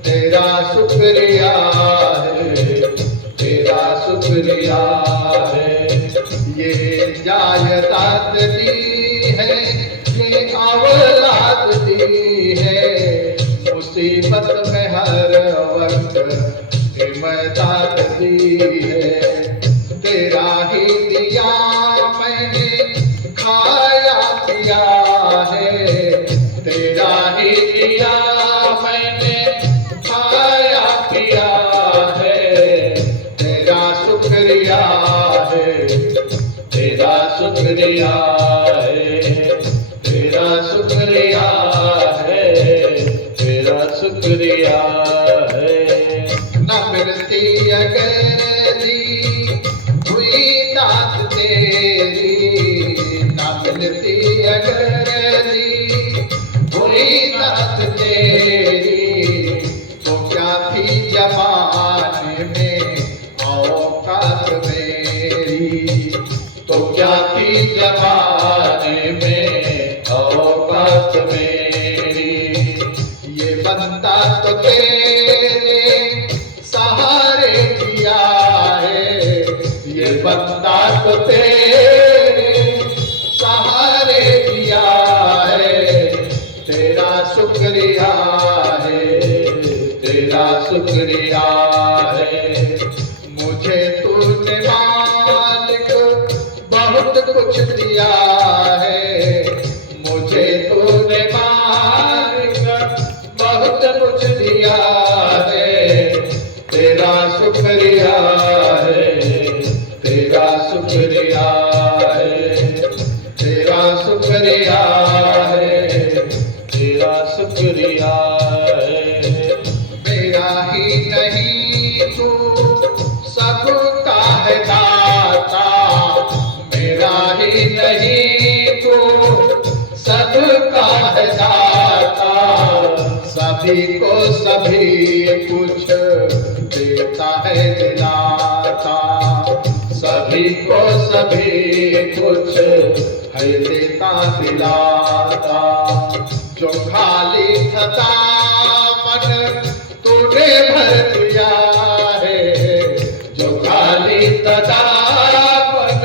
तेरा शुक्रिया है, तेरा शुक्रिया है। ये जायदाद दी है, ये औलाद दी है, मुसीबत में हर वक्त हिम्मत दी है। तेरा ही दिया मैंने खाया पिया है, तेरा ही दिया मैंने खाया पिया है। तेरा शुक्रिया है, तेरा शुक्रिया है, तेरा शुक्रिया है, तेरा शुक्रिया है। न मिलती अगर दी हुई दात तेरी, न मिलती अगर दी हुई दात तेरी, तो तेरे सहारे किया है, ये बंदा तो तेरे सहारे किया है, तेरा शुक्रिया है, तेरा शुक्रिया है। मुझे तूने मालिक बहुत कुछ दिया है, मुझे तूने मालिक बहुत कुछ दिया है, तेरा शुक्रिया है, तेरा शुक्रिया है, तेरा शुक्रिया है, तेरा शुक्रिया है। मेरा ही नहीं तू सबका है दाता, मेरा ही नहीं तू सबका है दाता, सभी को सभी कुछ देता है दिलाता, सभी को सभी कुछ है देता दिलाता। जो खाली था मन तूने भर दिया है, जो खाली था मन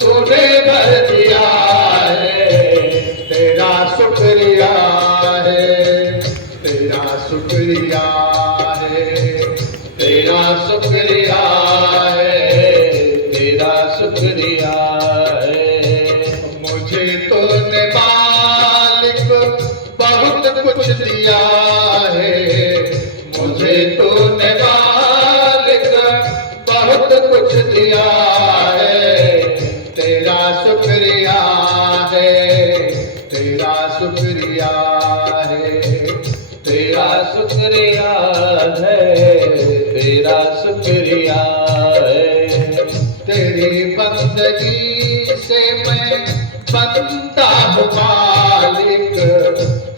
तूने भर दिया है, तेरा शुक्रिया है, तेरा शुक्रिया है, तेरा शुक्रिया है, तेरा शुक्रिया है। मुझे तूने मालिक बहुत कुछ दिया है, मुझे तूने मालिक बहुत कुछ दिया है, तेरा शुक्रिया है, तेरा शुक्रिया है, तेरा शुक्रिया है, तेरा शुक्रिया है। तेरी बंदगी से मैं बनता हूँ मालिक,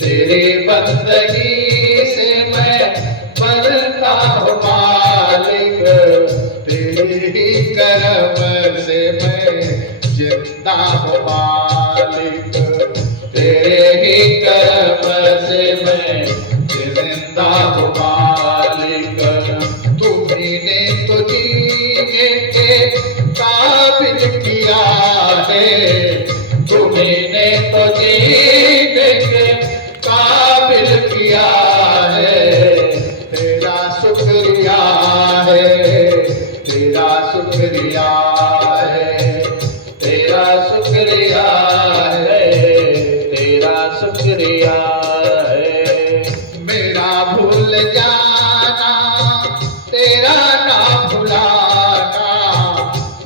तेरी बंदगी से मैं बनता हूँ मालिक, तेरे ही करम से मैं जिंदा हूँ मालिक, तेरे ही करम से मैं जिंदा हूँ मालिक। तुम्ही तो जीने के काबिल किया है, तुम्ही तो जीने के काबिल किया है, तेरा शुक्रिया है, तेरा शुक्रिया है, तेरा शुक्रिया है, तेरा शुक्रिया है। मेरा भूल जाना तेरा ना भुलाना,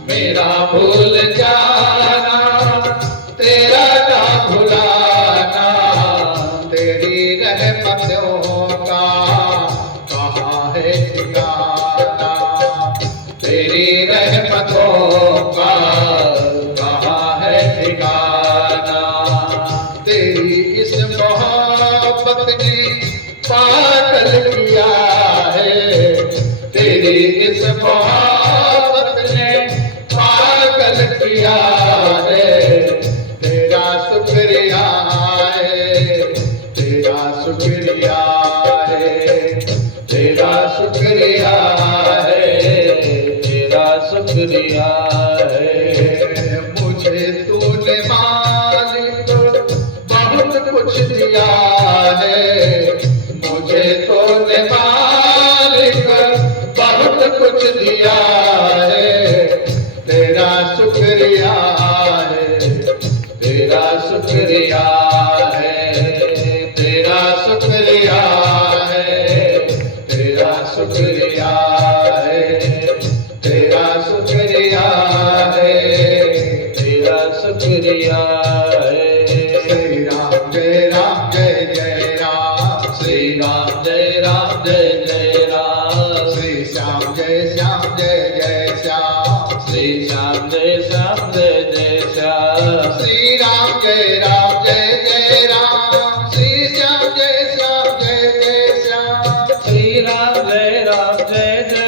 मेरा भूल जाना तेरा ना भुलाना, तेरी रहमतों का कहाँ है ठिकाना, तेरी रहमतों का कहाँ है ठिकाना। तेरी इस मोहब्बत ने पागल किया है, तेरी इस मोहब्बत ने पागल किया है, तेरा शुक्रिया है, तेरा शुक्रिया है, तेरा शुक्रिया है, तेरा शुक्रिया है। मुझे तूने मालिक बहुत कुछ दिया है, मुझे तूने मालिक बहुत कुछ दिया है, तेरा शुक्रिया है, तेरा शुक्रिया है, तेरा शुक्रिया है, तेरा शुक्रिया है, तेरा शुक्रिया है, तेरा शुक्रिया है। श्री राम जय राम जय जय राम, श्री राम जय राम जय जय राम, श्री श्याम जय श्याम जय जय श्याम, श्री श्याम जय श्याम जय जय श्याम, श्री राम जय जय राम, श्री श्याम जय श्याम जय जय श्याम, श्री राम जय जय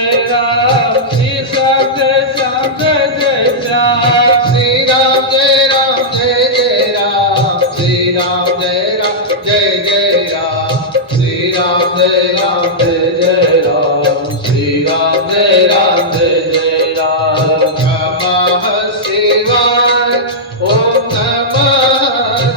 राम जय राम, श्री राम जय राम। नमः शिवाय, ओम नमः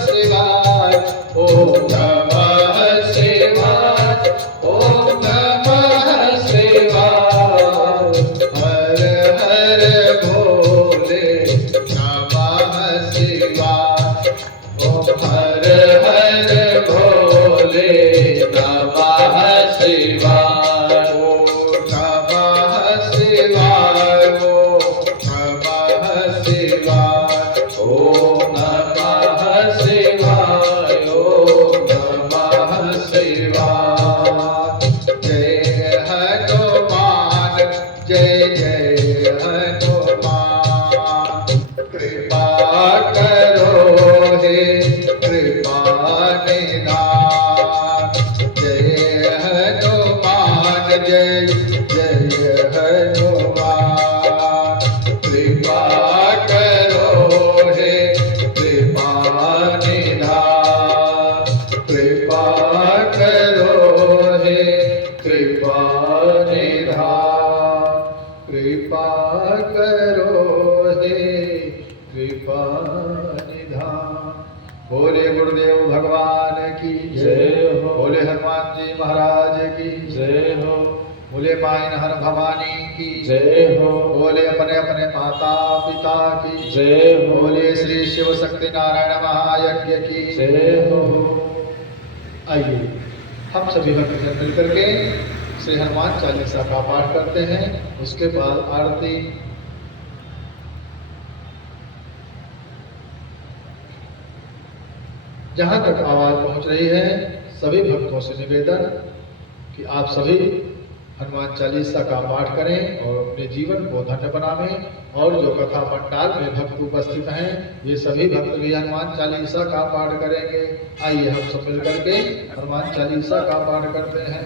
शिवाय, ओम नमः शिवाय, ओम नमः शिवाय। हर हर भोले नमः शिवाय, ओम हर हर भोले नमः शिवाय, ओम नमः शिवाय, ओम नमः शिवाय, ओम नमः शिवाय, ओम नमः शिवाय। जय हनुमान, जय जय हनुमान। कृपा करो हे कृपा निधान। जय हनुमान, जय जय हनुमान। कृपा करो हे कृपा निधान। कृपा करो हे कृपा निधान। कृपा करो हे कृपा निधान। बोले गुरुदेव भगवान की जय हो। बोले हनुमान जी महाराज की जय हो, बोले माइन हर भवानी की जय हो, बोले अपने अपने माता पिता की जय हो, बोले श्री शिव शक्ति नारायण महायज्ञ की जय हो। आइए हम सभी भक्तजन मिल करके श्री हनुमान चालीसा का पाठ करते हैं, उसके बाद आरती। जहां तक आवाज पहुंच रही है, सभी भक्तों से निवेदन कि आप सभी हनुमान चालीसा का पाठ करें और अपने जीवन को धन्य बनावें। और जो कथा पंडाल में भक्त उपस्थित हैं, ये सभी भक्त भी हनुमान चालीसा का पाठ करेंगे। आइए हम सब मिल करके हनुमान चालीसा का पाठ करते हैं।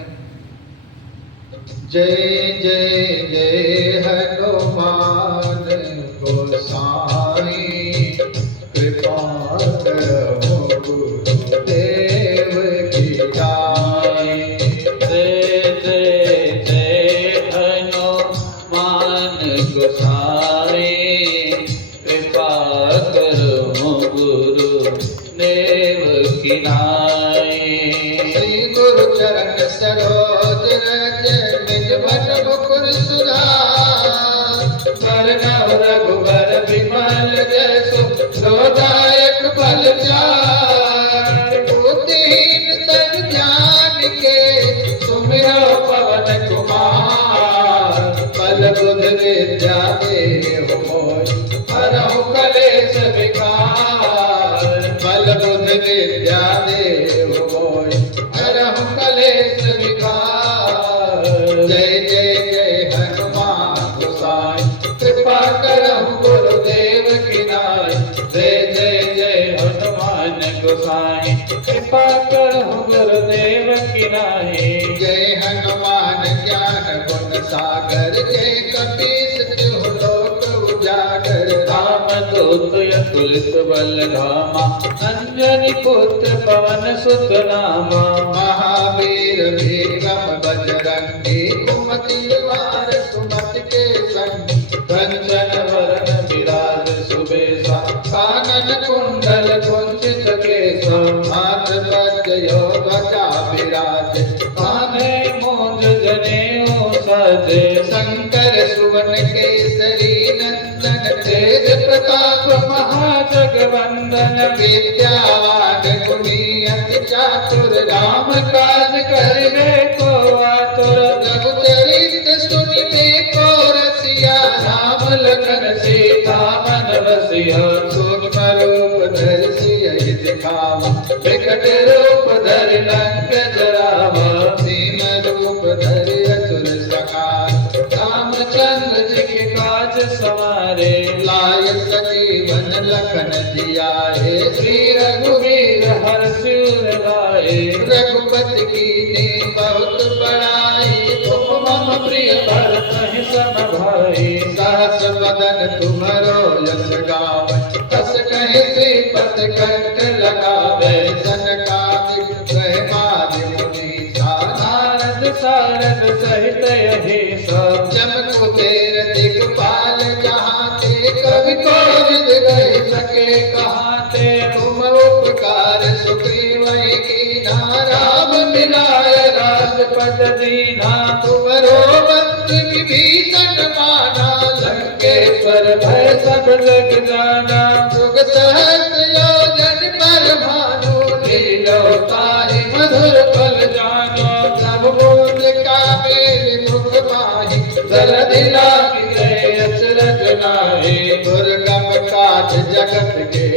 जय जय जय हनुमान गोसाई, कृपा करो गुरुदेव की जाए। जय जय जय हनुमान गोसाई, कृपा करो गुरुदेव की नाई। श्री गुरु चरण सरोज रज निज मन मुकुर सुधार। वरनव रघुबर विमल जसु, लोदायक फल चार। बुद्धिहीन तन ज्ञान के सुमिरो पवन कुमार। बल बुध विद्या देहु मोहि, हरहु कलेश विकार। बल बुध विद्या देहु मोहि, हरहु कलेश विकार। जय जय जय हनुमान गोसाई, कृपा करहु गुरुदेव की नाई। जय जय जय हनुमान गोसाई, कृपा करहु गुरुदेव की नाई। जय हनुमान ज्ञान गुण सागर, जय कपीस तिहु लोक उजागर। रामदूत अतुलित बल धामा, अंजनी पुत्र पवन सुत नामा। महावीर विक्रम बजरंगी, कुमति निवार सुमति के संगी। कंचन वरण विराज सुबेसा, कानन कुंडल कुंचित केसा। हाथ वज्र ध्वजा विराज, कान्हे मूंज जनेऊ साजे। शंकर सुवन केसरी नंदन। तेज प्रताप महाजगवंदन, विद्यावान गुणी अति चातुर। राम काज करिबे को आतुर। रघुचरित सुनिबे को रसिया। राम लखन सीता मन बसिया। सूक्ष्म रूप धरि सियहि दिखावा। विकट रूप धरि लंक जरावा। दीन रूप धरि असुर संहार। रामचंद्र जी के काज सवारे। लाय सजीवन लखन जियाए। श्री रघुवीर हर्षि उर लाए। रघुपति कीन्ही बहुत बड़ाई। तुम मम प्रिय भरत सम भाई। सहस बदन तुम्हरो यश गावै। कस कहि श्रीपत कंठ लगावै। सनकादिक ब्रह्मादि मुनीसा। नारद सा नारद सहित यही सब जम कुबेर दिगपाल जहाँ ते कवि को विद कह सके कहाँ ते तुम उपकार सुग्रीव की नाराम मिलाय राजपद दीना तुमरो वंश विभीषण माना लंकेश्वर भय सब जग जाना युग सहस्र योजन पर भानु लीलोताहि मधुर फल जानो सब बूंद का मेल मुख माही जलधि लागी गए अचरज नाहि दुर्गम काज जगत के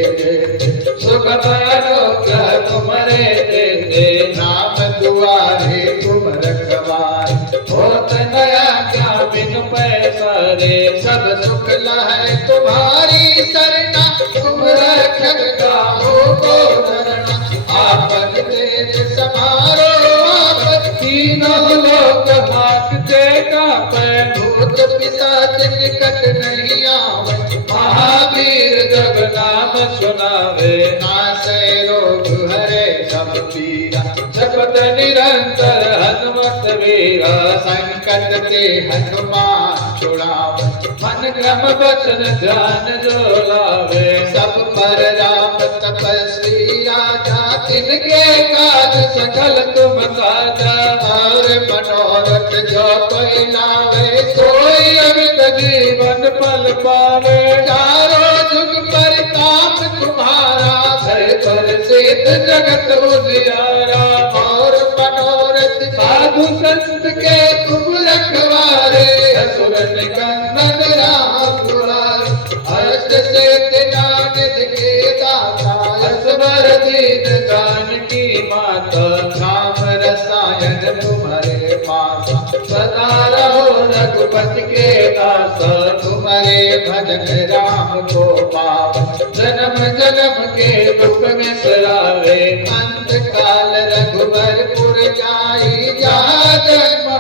सुगम अनुग्रह तुम्हारे देते नाम दुआरे तुम रखवार होत नया क्या बिनु पैसारे सब सुख लहै तुम्हारी सरना तुम रक्षक काहू को धरना आपन तेज समारो आपन तीनों लोक हाकते कापै भूत पिशाच निकट नहीं आवे महावीर जब नाम सुनावे नासै रोग हरे सब पीरा जपत निरंतर हनुमत वीरा संकट ते हनुमान छुड़ावे मन क्रम वचन ध्यान जो लावे सब पर राम तपस्वी राजा तिनके काज सकल तुम साजा और मनोरथ जो कोई लावे कोई अमित जीवन पल पावे चारों जुग परिताप तुम्हारा भय पर सिद्ध जगत उजियारा और मनोरथ साधु संत के तुम रखवारे असुर निकंदन राम दुलारे अष्ट सिद्धि नानद के दाता असवर दीन जानकी माता राम रसायन तुम्हारे पासा सदा रहो रघुपति के दासा तुम्हारे भजन राम को पावन जन्म जन्म के दुख में सरावे अंत काल रघुवरपुर जाई जाग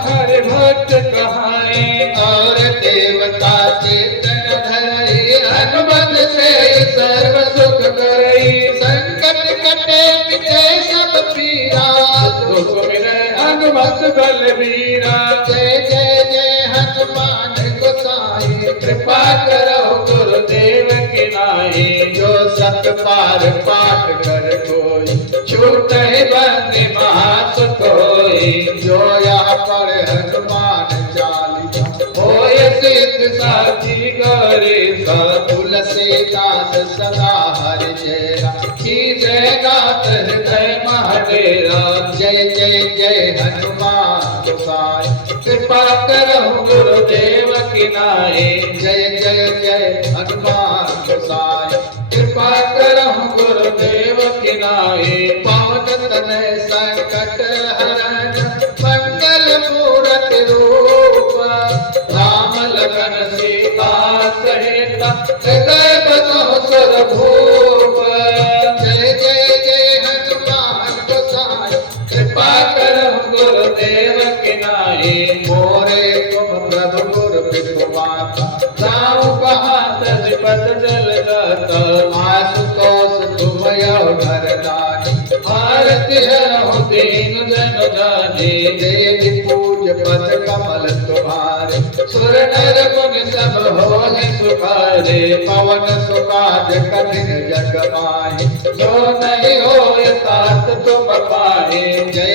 हरि भक्त कहाई और देवता चेतन धरई हनुमत से सर्व सुख करई संकट कटे मिटे सब पीरा दुख मिले हनुमत बलवीरा जय जय जय हनुमान गोसाई कृपा करो गुरुदेव की नाई जो सत पार पाठ कर कोई छूट बंदी महासुख होई जो यहाँ पर हनुमान चालीसा होय सिद्ध साथी गौरी सा तुलसीदास सदा हरि चेरा की जय गात हृदय महाडेरा जय जय जय हनुमान गोसाई कृपा करो गुरुदेव की नाई जय जय जय हनुमान गोसाई कृपा करो गुरुदेव की नाई पवन तनय संकट हरण मंगल मूरति रूप राम लखन सीता सहित हृदय बसो सुर भूप जय जय जय हनुमान गोसाई कृपा करो गुरुदेव की नाई मोरे तुम प्रभु गुरु विष्णुमाता राम कहाँ तजपत जल जाता आशुतोष तुम यो घरदानी आरती हरहु दीन जन जानी देवी पूज पद कमल तुम्हारे सुर नर मुनि सब होहि सुखारे पवन सुकाज कठिन जग माही जो नहीं होय तात तुम पाए जय